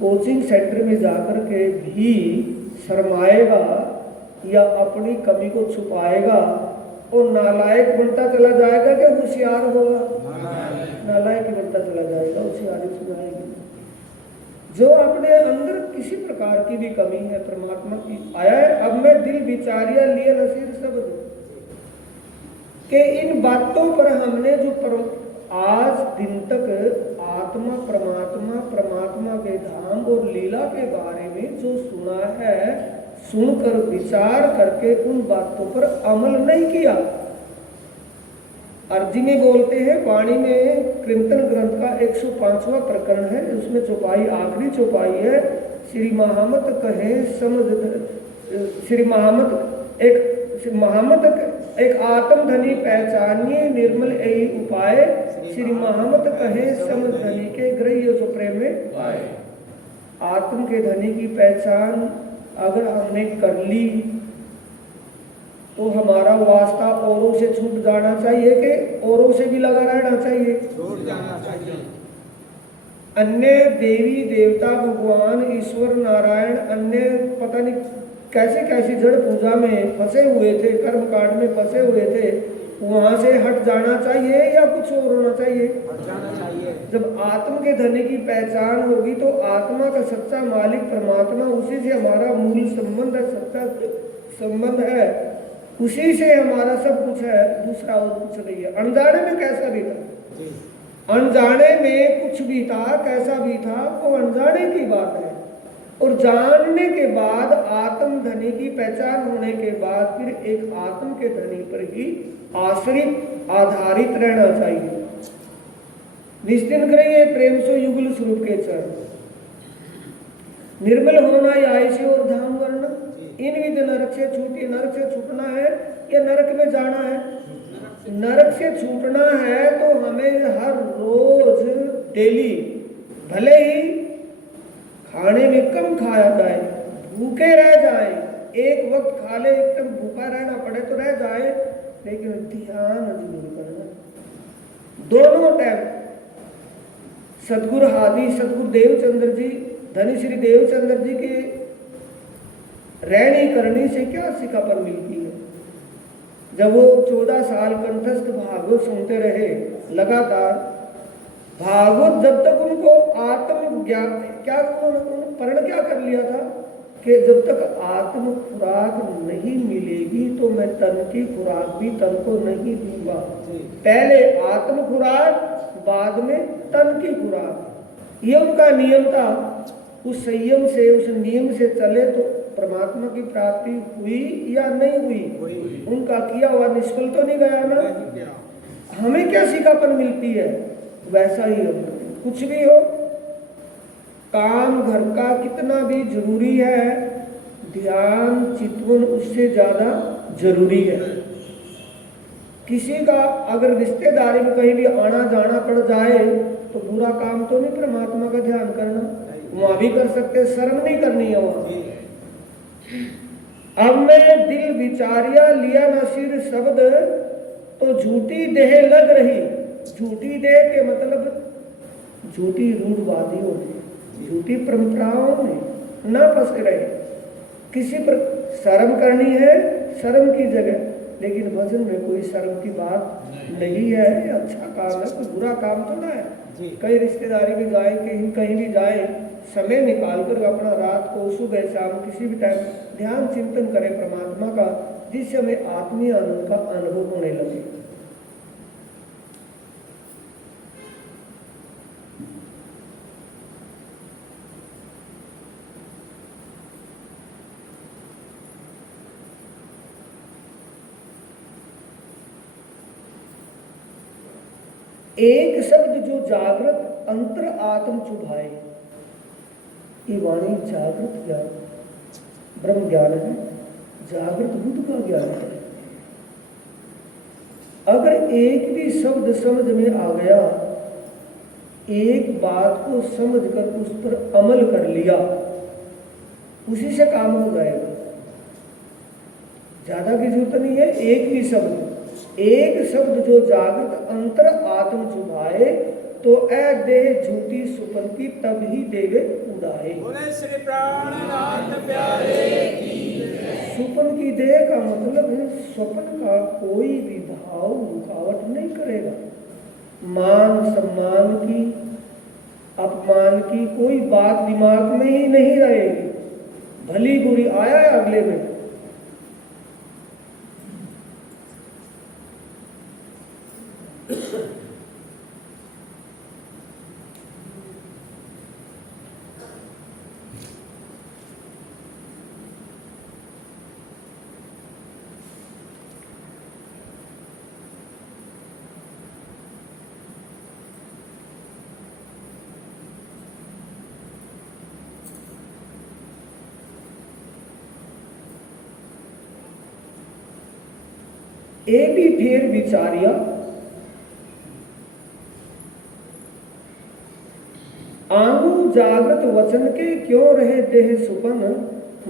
कोचिंग सेंटर में जाकर के भी शर्माएगा या अपनी कमी को छुपाएगा और नालायक बनता चला जाएगा कि होशियार होगा? नालायक बनता चला जाएगा, होशियारी सुनाएगी। जो अपने अंदर किसी प्रकार की भी कमी है परमात्मा की आया है, अब मैं दिल विचारिया लिए नसीर शब्द के इन बातों पर हमने जो आज दिन तक आत्मा परमात्मा के धाम और लीला के बारे में जो सुना है, सुनकर विचार करके उन बातों पर अमल नहीं किया। अर्जी में बोलते हैं, वाणी में कीर्तन ग्रंथ का 105वां प्रकरण है, उसमें चौपाई आखिरी चौपाई है। श्री महामत कहे समझ, श्री महामत एक आत्म धनी पहचानिए निर्मल यही उपाय, श्री महामत कहे समझ धनी के ग्रह्य सो प्रेम में पाए। आत्म के धनी की पहचान अगर हमने कर ली तो हमारा वास्ता औरों से छूट जाना चाहिए कि औरों से भी लगा रहना चाहिए? छूट जाना चाहिए। अन्य देवी देवता भगवान ईश्वर नारायण अन्य पता नहीं कैसे कैसी जड़ पूजा में फंसे हुए थे, कर्म कांड में फंसे हुए थे, वहां से हट जाना चाहिए या कुछ और होना चाहिए? हट जाना चाहिए। जब आत्म के धनी की पहचान होगी तो आत्मा का सच्चा मालिक परमात्मा, उसी से हमारा मूल संबंध है, सच्चा संबंध है, उसी से हमारा सब कुछ है, दूसरा और कुछ नहीं है। अनजाने में कैसा भी था, अनजाने में कुछ भी था, कैसा भी था, वो अनजाने की बात है। और जानने के बाद आत्म धनी की पहचान होने के बाद फिर एक आत्म के धनी पर ही आश्रित आधारित रहना चाहिए। निश्चिंत करिए प्रेम से युगल स्वरूप के चरण, निर्मल होना या ऐसे और धाम वर्ण, इन विध नरक से छूटे, नरक से छूटना है या नरक में जाना है? नरक से छूटना है तो हमें हर रोज डेली भले ही खाने में कम खाया जाए, भूखे रह जाए, एक वक्त खा ले, एकदम भूखा रहना पड़े तो रह जाए, लेकिन ध्यान जरूर करना दोनों टाइम। सतगुरु आदि सतगुरु देवचंद्र जी, धनी श्री देवचंद्र जी के रहनी करनी से क्या सिखा पर मिलती है? जब वो 14 साल कंठस्थ भागवत सुनते रहे लगातार, भागवत जब तक उनको आत्म ज्ञान क्या परण क्या कर लिया था कि जब तक आत्म खुराक नहीं मिलेगी तो मैं तन की खुराक भी तन को नहीं दूंगा। पहले आत्म खुराक, बाद में तन की खुराक। ये उनका नियम था। उस संयम से, उस नियम से चले तो परमात्मा की प्राप्ति हुई या नहीं हुई? उनका किया हुआ निष्फल तो नहीं गया ना। हमें क्या सीखापन मिलती है? वैसा ही हम कुछ भी हो, काम घर का कितना भी जरूरी है, ध्यान चितवन उससे ज्यादा जरूरी है। किसी का अगर रिश्तेदारी में कहीं भी आना जाना पड़ जाए तो बुरा काम तो नहीं परमात्मा का ध्यान करना, वहां भी कर सकते, शर्म नहीं करनी है वहां। अब मैं दिल विचारिया लिया न सिर शब्द, तो झूठी देह लग रही। झूठी देह के मतलब झूठी रूढ़वादियों में, झूठी परंपराओं में न फंस रहे। किसी पर शर्म करनी है, शर्म की जगह, लेकिन भजन में कोई शर्म की बात नहीं है। अच्छा काम है, कोई बुरा काम थोड़ा है। कई रिश्तेदारी में जाए, कहीं भी जाए, समय निकाल कर अपना रात को सुबह शाम किसी भी टाइम ध्यान चिंतन करें परमात्मा का, जिससे हमें आत्मीय आनंद का अनुभव होने लगे। एक शब्द जो जागृत अंतर आत्म चुभाए, ये वाणी जागृत ज्ञान ब्रह्म ज्ञान है, जागृत बुद्ध का ज्ञान है। अगर एक भी शब्द समझ में आ गया, एक बात को समझकर उस पर अमल कर लिया, उसी से काम हो जाएगा। ज्यादा की जरूरत नहीं है। एक शब्द जो जागृत अंतर आत्म चुभाए, तो ऐ देह झूठी सुपन की तब ही देवे उड़ाए। बोले श्री प्राणनाथ प्यारे की। सुपन की देह का मतलब है स्वप्न का कोई भी भाव रुकावट नहीं करेगा। मान सम्मान की, अपमान की कोई बात दिमाग में ही नहीं रहेगी। भली बुरी आया है अगले में, ए भी फेर विचारिया, आंगू जागृत वचन के क्यों रहे देह सुपन,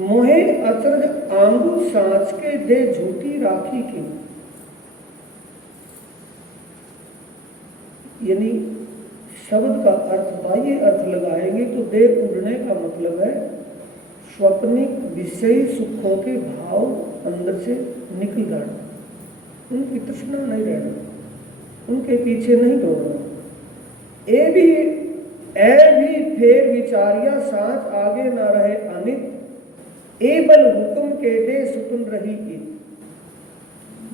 मोहे अचरज आंगू सांच के दे झूठी राखी की। यानी शब्द का अर्थ बाह्य अर्थ लगाएंगे तो देह उड़ने का मतलब है स्वप्निक विषयी सुखों के भाव अंदर से निकल जाना, उनकी तृष्णा नहीं रहना, उनके पीछे नहीं दौड़ना। ए भी फेर विचारिया सांच आगे ना रहे अनित, ए बल हुक्म के दे सुकुन रही की।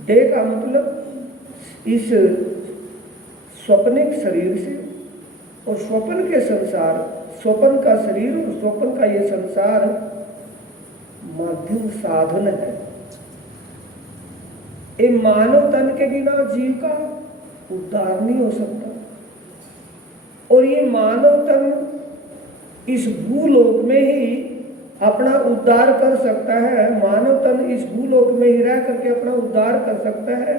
दे का मतलब इस स्वप्निक शरीर से और स्वप्न के संसार, स्वप्न का शरीर और स्वप्न का ये संसार माध्यम साधन है। ये मानव तन के बिना जीव का उद्धार नहीं हो सकता, और ये मानव तन इस भूलोक में ही अपना उद्धार कर सकता है। मानव तन इस भूलोक में ही रह करके अपना उद्धार कर सकता है।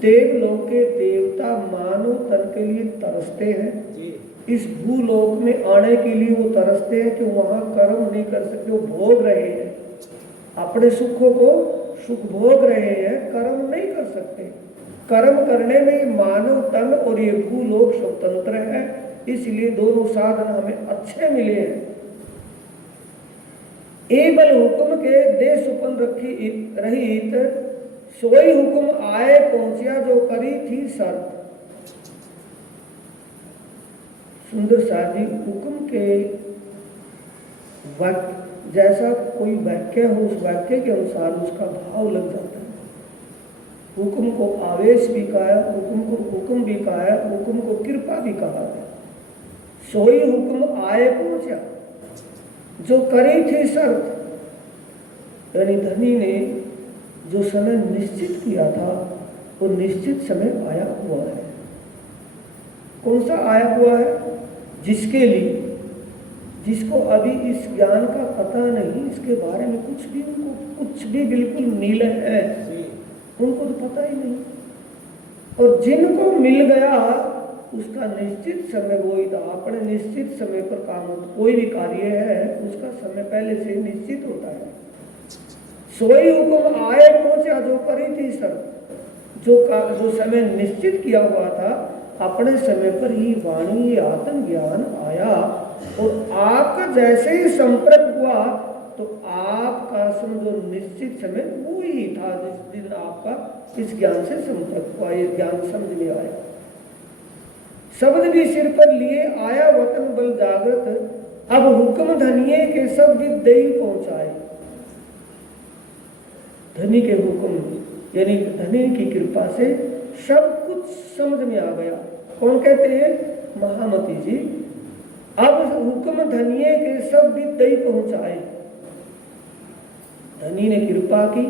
देवलोक के देवता मानव तन के लिए तरसते हैं, इस भूलोक में आने के लिए वो तरसते हैं कि वहां कर्म नहीं कर सकते, वो भोग रहे हैं अपने सुखों को, सुख भोग रहे हैं, कर्म नहीं कर सकते। कर्म करने में मानव तन और ये भूलोक स्वतंत्र है, इसलिए दोनों साधन हमें अच्छे मिले हैं। ए बल हुक्म के दे सुपन रखी रहित, सोई हुक्म आए पहुंचिया जो करी थी शर्त। सुंदर साहब जी, हुक्म के वाक्य जैसा कोई वाक्य हो, उस वाक्य के अनुसार उसका भाव लग जाता है। हुक्म को आवेश भी कहा है, हुक्म को हुक्म भी कहा है, हुक्म को कृपा भी कहा है। सोई हुक्म आए पहुंचा जो करी थी शर्त। यानी धनी ने जो समय निश्चित किया था वो निश्चित समय आया हुआ है। कौन सा आया हुआ है? जिसके लिए, जिसको अभी इस ज्ञान का पता नहीं, इसके बारे में कुछ भी, उनको कुछ भी बिल्कुल नील है, उनको तो पता ही नहीं। और जिनको मिल गया उसका निश्चित समय वही था। अपने निश्चित समय पर काम होता, कोई भी कार्य है उसका समय पहले से निश्चित होता है। सोई हुक्म आए पहुंचा जो करी थी शर्त। जो समय निश्चित किया हुआ था, अपने समय पर ही वाणी ये आत्मज्ञान आया। और आपका जैसे ही संपर्क हुआ तो आपका समझो निश्चित समय वो ही था जिस दिन आपका इस ज्ञान से संपर्क हुआ, ये ज्ञान समझ में आया। शब्द भी सिर पर लिए आया वतन बल जागृत। अब हुक्म धनिये के सब विद्यई पहुंचाए। धनी के हुक्म यानी धनी की कृपा से सब कुछ समझ में आ गया। कौन कहते हैं? महामती जी। अब हुक्म धनिये के सब विद्यई पहुंचाए। धनी ने कृपा की,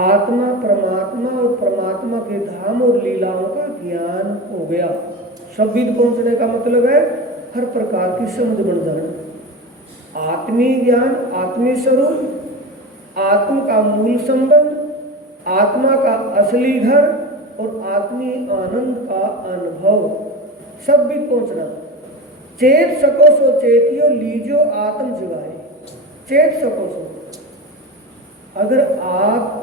आत्मा परमात्मा और परमात्मा के धाम और लीलाओं का ज्ञान हो गया। सब विद पहुंचने का मतलब है हर प्रकार की समझ बन जाना। आत्मीय ज्ञान, आत्मीय स्वरूप, आत्म का मूल संबंध, आत्मा का असली घर और आत्मीय आनंद का अनुभव, सब भी पहुंचना। चेत सको सो चेतियो लीजो आत्म जगाए। चेत सको सो, अगर आप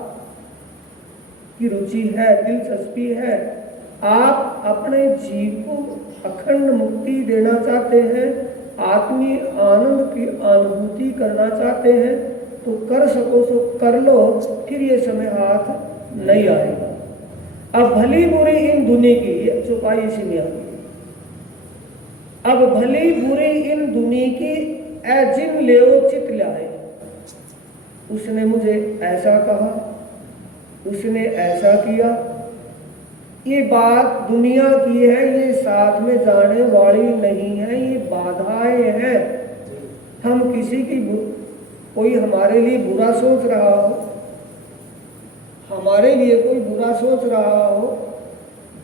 की रुचि है, दिलचस्पी है, आप अपने जीव को अखंड मुक्ति देना चाहते हैं, आत्मीय आनंद की अनुभूति करना चाहते हैं, तो कर सको सो कर लो, फिर ये समय हाथ नहीं आएगा। अब भली बुरी इन दुनिया की, ये चौपाई इसी में आ गई। अब भली बुरी इन दुनिया की ए जिन लेओ चित लाए। उसने मुझे ऐसा कहा, उसने ऐसा किया, ये बात दुनिया की है, ये साथ में जाने वाली नहीं है, ये बाधाएं हैं। हम किसी की कोई हमारे लिए बुरा सोच रहा हो, हमारे लिए कोई बुरा सोच रहा हो,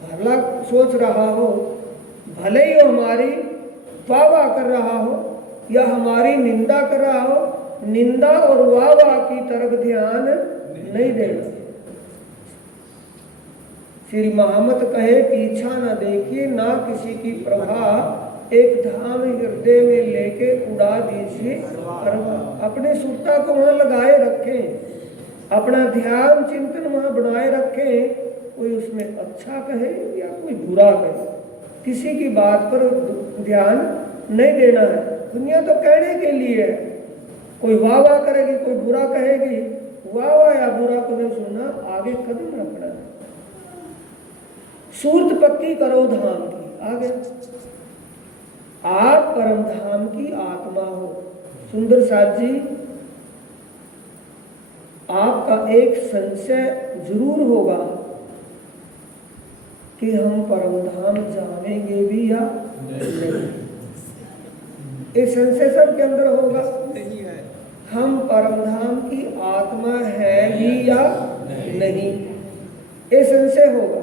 भला सोच रहा हो, भले ही वो हमारी वाह वाह कर रहा हो या हमारी निंदा कर रहा हो, निंदा और वाह वाह की तरफ ध्यान नहीं देना। श्री महामत कहे पीछा न देखिए, ना किसी की प्रभा, एक धाम हृदय में लेके उड़ा दीजिए प्रभा। अपने सुरता को वहां लगाए रखें, अपना ध्यान चिंतन वहां बनाए रखें। कोई उसमें अच्छा कहे या कोई बुरा कहे, किसी की बात पर ध्यान नहीं देना है। दुनिया तो कहने के लिए है, कोई वाह वाह करेगी, कोई बुरा कहेगी, वाह वाह या बुरा को नहीं सुनना, आगे कदम रखना है। सूरत पक्की करो धाम की, आगे आप परम धाम की आत्मा हो। सुंदर साथ जी, आपका एक संशय जरूर होगा कि हम परम धाम जाएंगे भी या नहीं। ये संशय सबके अंदर होगा, हम परम धाम की आत्मा है भी या नहीं, ये संशय होगा।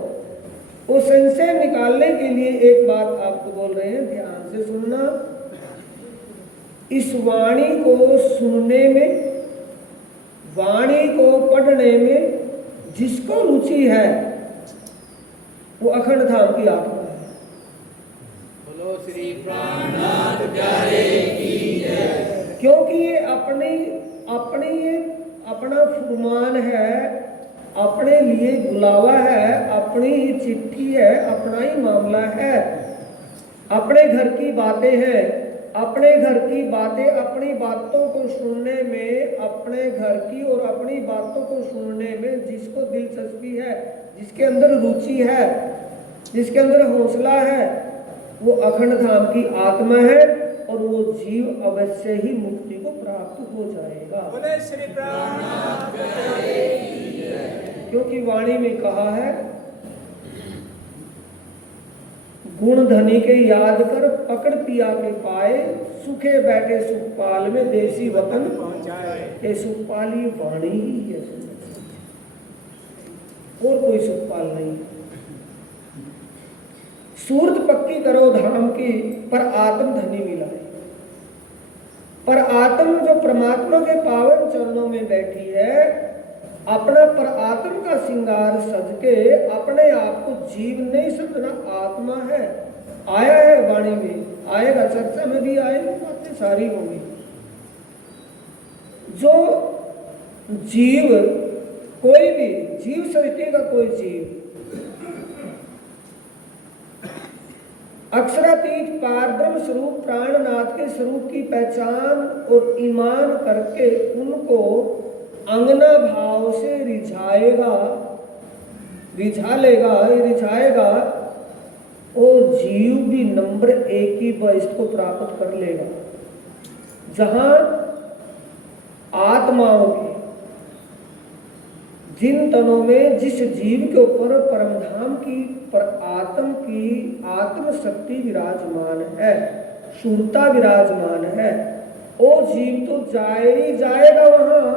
वो संशय निकालने के लिए एक बात आपको बोल रहे हैं, ध्यान से सुनना। इस वाणी को सुनने में, वाणी को पढ़ने में जिसको रुचि है वो अखंड धाम की आत्मा है। बोलो श्री प्राणनाथ प्यारे की जय। क्योंकि ये अपना फुरमान है, अपने लिए बुलावा है, अपनी ही चिट्ठी है, अपना ही मामला है, अपने घर की बातें हैं। अपने घर की बातें, अपनी बातों को सुनने में, अपने घर की और अपनी बातों को सुनने में जिसको दिलचस्पी है, जिसके अंदर रुचि है, जिसके अंदर हौसला है, वो अखंड धाम की आत्मा है और वो जीव अवश्य ही मुक्ति को प्राप्त हो जाएगा। बोले श्री प्राणनाथ प्यारे की जय। क्योंकि वाणी में कहा है गुण धनी के याद कर पकड़ पिया के पाए, सुखे बैठे सुखपाल में देसी वतन पहुंचाए। ये सुखपाली वाणी ही है, और कोई सुखपाल नहीं। सूरत पक्की करो धाम की, पर आत्म धनी मिलाए। पर आत्म जो परमात्मा के पावन चरणों में बैठी है, अपना पर आत्म का श्रृंगार सज के अपने आप को जीव नहीं समझना, आत्मा है। आया है वाणी में, आएगा चर्चा में भी आएगी, बातें सारी होंगी। जो जीव, कोई भी जीव सृष्टि का कोई जीव अक्षरातीत पारब्रह्म स्वरूप प्राणनाथ के स्वरूप की पहचान और ईमान करके उनको अंगना भाव से रिझाएगा, रिझाएगा, और जीव भी नंबर 1 की बहिष्ठ को प्राप्त कर लेगा। जहां आत्माओं के जिन तनों में जिस जीव के ऊपर परमधाम की पर आत्म शक्ति विराजमान है, शूरता विराजमान है, वो जीव तो जाए ही जाएगा वहां,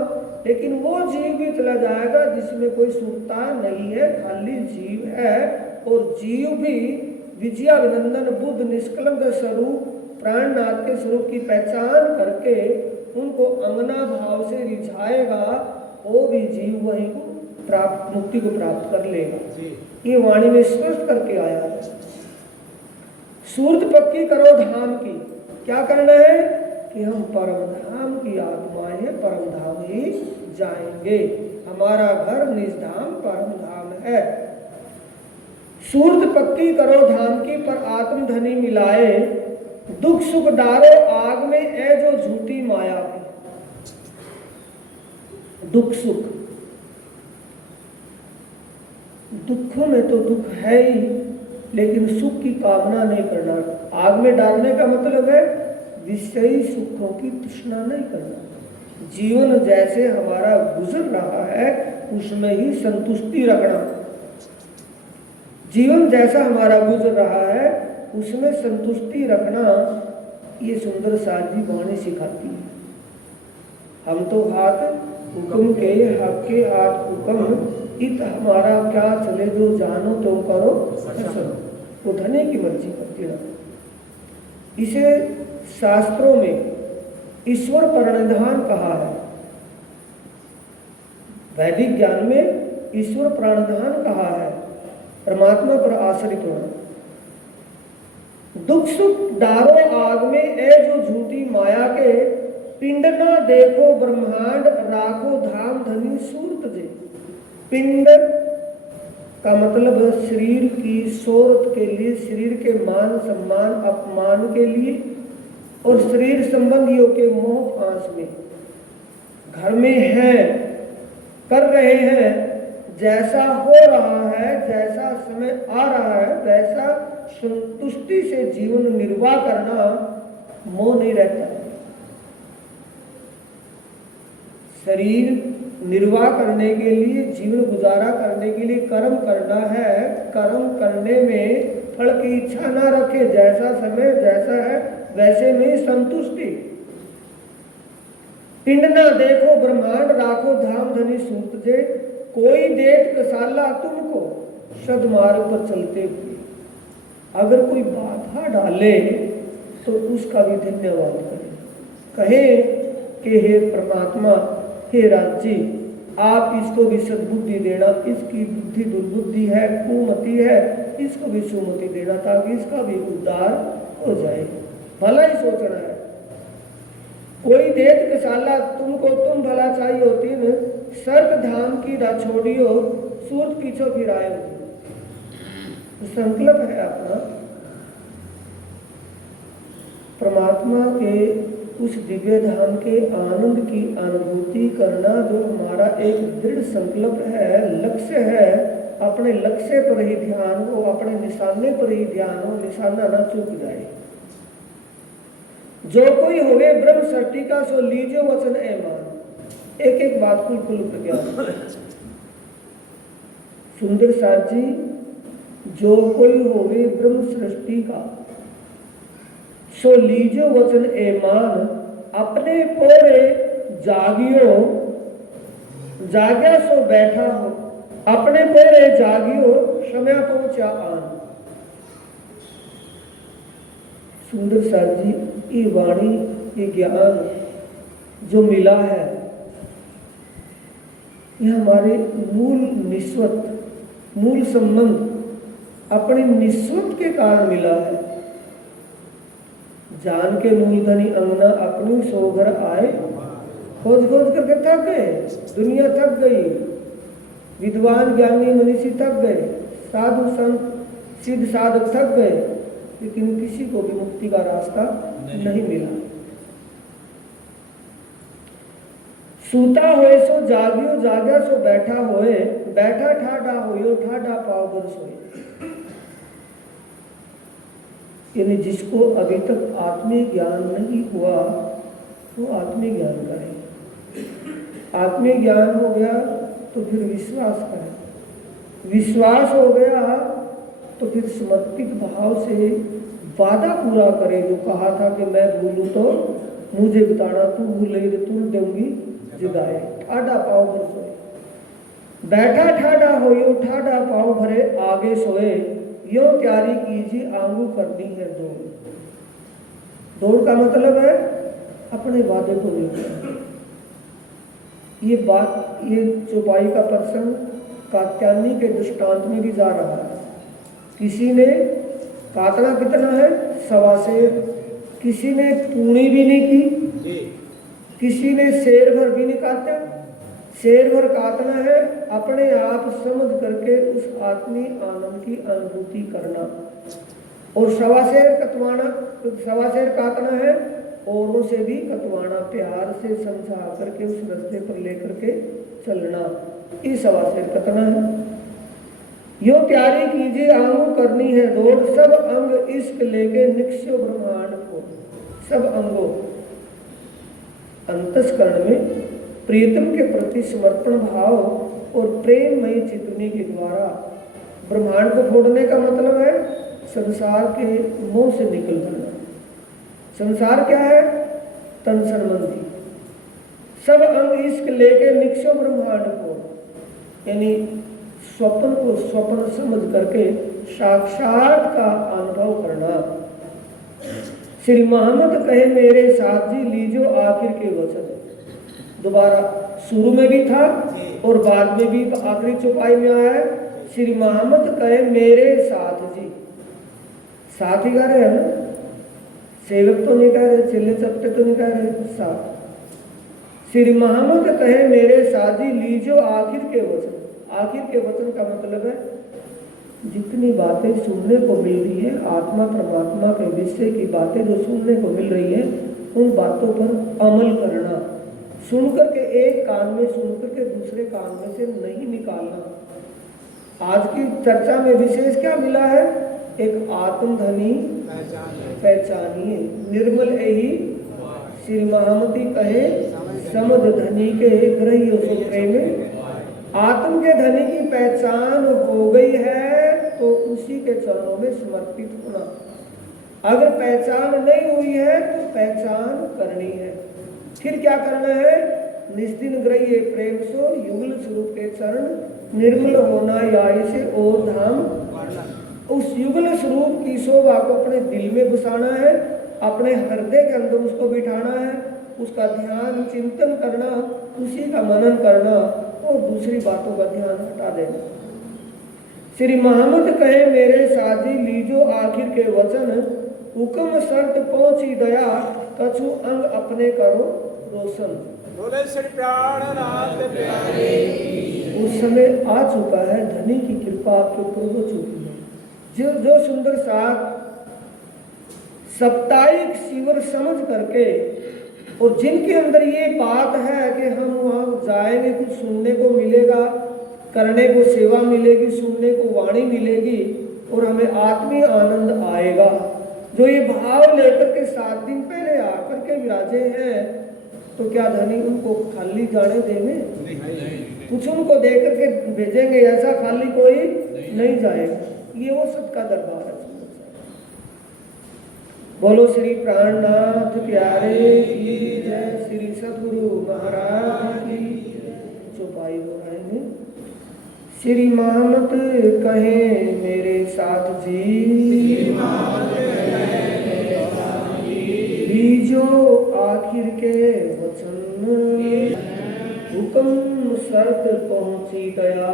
लेकिन वो जीव भी चला जाएगा जिसमें कोई शूरता नहीं है, खाली जीव है। और जीव भी विजयाभिनंदन बुद्ध निष्कलंक स्वरूप प्राणनाथ के स्वरूप की पहचान करके उनको अंगना भाव से रिझाएगा, वो भी जीव वही को प्राप्त, मुक्ति को प्राप्त कर लेगा। ये वाणी में स्पष्ट करके आया है। सूरत पक्की करो धाम की, क्या करना है कि हम परम धाम की आत्माएं हैं, परम धाम ही जाएंगे। हमारा घर निज धाम परम धाम है। सूरत पक्की करो धाम की, पर आत्म धनी मिलाए, दुख सुख डारो आग में ए जो झूठी माया की। दुख सुख, दुखों में तो दुख है ही, लेकिन सुख की कामना नहीं करना। आग में डालने का मतलब है विषयी सुखों की तृष्णा नहीं करना। जीवन जैसे हमारा गुजर रहा है उसमें ही संतुष्टि रखना। जीवन जैसा हमारा गुजर रहा है उसमें संतुष्टि रखना, ये सुंदर साजी वाणी सिखाती है। हम तो हाथ हुक्म के हक के हाथ हुक्म, इत हमारा क्या चले जो जानो तो करो ऐसा, वो धने की मर्जी करती है। इसे शास्त्रों में ईश्वर प्रणिधान कहा है, वैदिक ज्ञान में ईश्वर प्रणिधान कहा है, परमात्मा पर आश्रित होना। दुख सुख डारो आग में ए जो झूठी माया के, पिंड ना देखो ब्रह्मांड राखो धाम धनी सूरत जे। पिंड का मतलब शरीर की शोहरत के लिए, शरीर के मान सम्मान अपमान के लिए, और शरीर संबंधियों के मोह पास में घर में हैं, कर रहे हैं, जैसा हो रहा है, जैसा समय आ रहा है, वैसा संतुष्टि से जीवन निर्वाह करना, मोह नहीं रहता। शरीर निर्वाह करने के लिए, जीवन गुजारा करने के लिए कर्म करना है। कर्म करने में फल की इच्छा ना रखे, जैसा समय जैसा है वैसे में संतुष्टि। पिंड ना देखो ब्रह्मांड राखो धाम धनी सूत जे, कोई देत कसाला तुमको सदमार्ग पर चलते हुए। अगर कोई बाधा डाले तो उसका भी धन्यवाद करें, कहे कि हे परमात्मा, हे राज्य, आप इसको भी सद्बुद्धि देना, इसकी बुद्धि दुर्बुद्धि है, कुमति है, इसको भी सुमति देना, ताकि इसका भी उद्धार हो जाए। भला ही सोचना है। कोई देत कसाला तुमको तुम भला चाहिए होती न, सर्ग धाम की रा छोड़ियो सूरत पीछो फिराए। तो संकल्प है अपना परमात्मा के उस दिव्य धाम के आनंद की अनुभूति करना, जो हमारा एक दृढ़ संकल्प है, लक्ष्य है। अपने लक्ष्य पर ही ध्यान हो, अपने निशाने पर ही ध्यान हो, निशाना ना चूक जाए। जो कोई होवे ब्रह्म सृष्टि का सो लीजिए वचन ऐमान। एक एक बात खुल खुल प्रज्ञान। सुंदर साथ जी जो कोई होवे ब्रह्म सृष्टि का, सो लीजो वचन एमान, अपने पोरे जागियो, जाग्या सो बैठा हो, अपने पोरे जागियो, समय पहुंचा आन। सुंदर साथ जी, ये वाणी, ये ज्ञान जो मिला है, यह हमारे मूल निस्वत, मूल संबंध अपने निस्वत के कारण मिला है। जान के मूलधनी अंगना अपनी सोगर आए, खोज खोज करके थक गए, दुनिया थक गई, विद्वान ज्ञानी मनीषी थक गए, साधु संत सिद्ध साधक थक गए, लेकिन किसी को भी मुक्ति का रास्ता नहीं मिला। सूता होए सो जागियो, जाग्या सो बैठा होए, बैठा ठाडा होयो, ठाडा पाव बर सोए। यानी जिसको अभी तक आत्मीय ज्ञान नहीं हुआ वो आत्मीय ज्ञान करे। आत्मीय ज्ञान हो गया तो फिर विश्वास करे, विश्वास हो गया तो फिर समर्पित भाव से वादा पूरा करे। जो कहा था कि मैं भूलूं तो मुझे बताना, तू भूलेगी तो तू दूंगी जिदाए। ठाडा पाव भर सोए, बैठा ठाडा होयो, ठाडा पाव भरे आगे सोए, यो तैयारी कीजिए आंगू करनी है दौड़। दौड़ का मतलब है अपने वादे को लेकर। ये बात, ये चौपाई का प्रसंग कात्यायनी के दृष्टांत में भी जा रहा है। किसी ने काटना कितना है, 1.25 सेर, किसी ने पूनी भी नहीं की, किसी ने शेर भर भी नहीं काटा। शेर भर काटना है, अपने आप समझ करके उस आत्मी आनंद की अनुभूति करना। और 1.25 सेर कटवाना, 1.25 सेर काटना है, औरों से भी कटवाना, प्यार से समझा करके उस रास्ते पर लेकर के चलना। ये 1.25 सेर कटना है। यो तैयारी कीजिए आंगू करनी है दौड़, सब अंग इश्क लेके निक्षो ब्रह्मांड को। सब अंगों अंतस्करण में प्रियतम के प्रति समर्पण भाव और प्रेममयी चितवनी के द्वारा ब्रह्मांड को फोड़ने का मतलब है संसार के मोह से निकल जाना। संसार क्या है, तन संबंधी। सब अंग इश्क लेके निक्षो ब्रह्मांड को, यानी स्वप्न को स्वप्न समझ करके साक्षात का अनुभव करना। श्री मोहम्मद कहे मेरे साथ जी लीजो आखिर के वचन। दोबारा शुरू में भी था और बाद में भी आखिरी चौपाई में आया है। श्री मोहम्मद कहे मेरे साथ जी, साथ ही कह रहे हैं ना, सेवक तो नहीं कह रहे, चेले चपटे तो नहीं कह रहे, साथ। श्री मोहम्मद कहे मेरे साथ जी लीजो आखिर के वचन। आखिर के वचन का मतलब है जितनी बातें सुनने को मिल रही है, आत्मा परमात्मा के विषय की बातें जो सुनने को मिल रही है, उन बातों पर अमल करना। सुन करके एक कान में सुन करके दूसरे कान में से नहीं निकालना। आज की चर्चा में विशेष क्या मिला है, एक आत्मधनी पहचानिए, निर्मल यही श्री महामती कहे समझ धनी के ग्रही सो प्रेम। आत्म के धनी की पहचान हो गई है तो उसी के चरणों में समर्पित होना। अगर पहचान नहीं हुई है तो पहचान करनी है। फिर क्या करना है, निस्दिन ग्रही प्रेम सो युगल स्वरूप के चरण निर्मल होना याई से और धाम। उस युगल स्वरूप की शोभा को अपने दिल में घुसाना है, अपने हृदय के अंदर उसको बिठाना है, उसका ध्यान चिंतन करना, उसी का मनन करना और दूसरी बातों का ध्यान हटा देना। श्री मोहम्मद कहे मेरे साथी लीजो आखिर के वचन, हुक्म शर्त पहुंची दया, कछु अंग अपने करो रोशन। बोले श्री प्राणनाथ प्यारे। उस समय आ चुका है, धनी की कृपा आपके ऊपर हो चुकी है। जो सुंदर साथ साप्ताहिक शिविर समझ करके और जिनके अंदर ये बात है कि हम वहाँ जाएंगे, कुछ सुनने को मिलेगा, करने को सेवा मिलेगी, सुनने को वाणी मिलेगी और हमें आत्मीय आनंद आएगा, जो ये भाव लेकर के 7 दिन पहले आकर के विराजे हैं, तो क्या धनी उनको खाली जाने देंगे? कुछ उनको देकर के भेजेंगे, ऐसा खाली कोई नहीं जाएगा। ये वो सबका दरबार है। बोलो श्री प्राणनाथ प्यारे की जय, श्री सद्गुरु महाराज की। चौपाई हो रहे हैं। श्री महामत कहे मेरे साथ जी, बीजो आखिर के वचन, हुक्म शर्त पहुंची गया,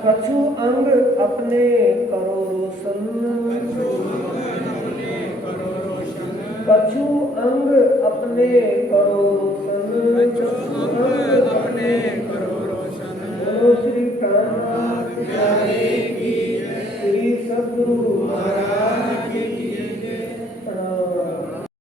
कछु अंग अपने करो रोशन, कछु अंग अपने करो रोशन, बोलो श्री प्राणनाथ प्यारे की, श्री सद्गुरु महाराज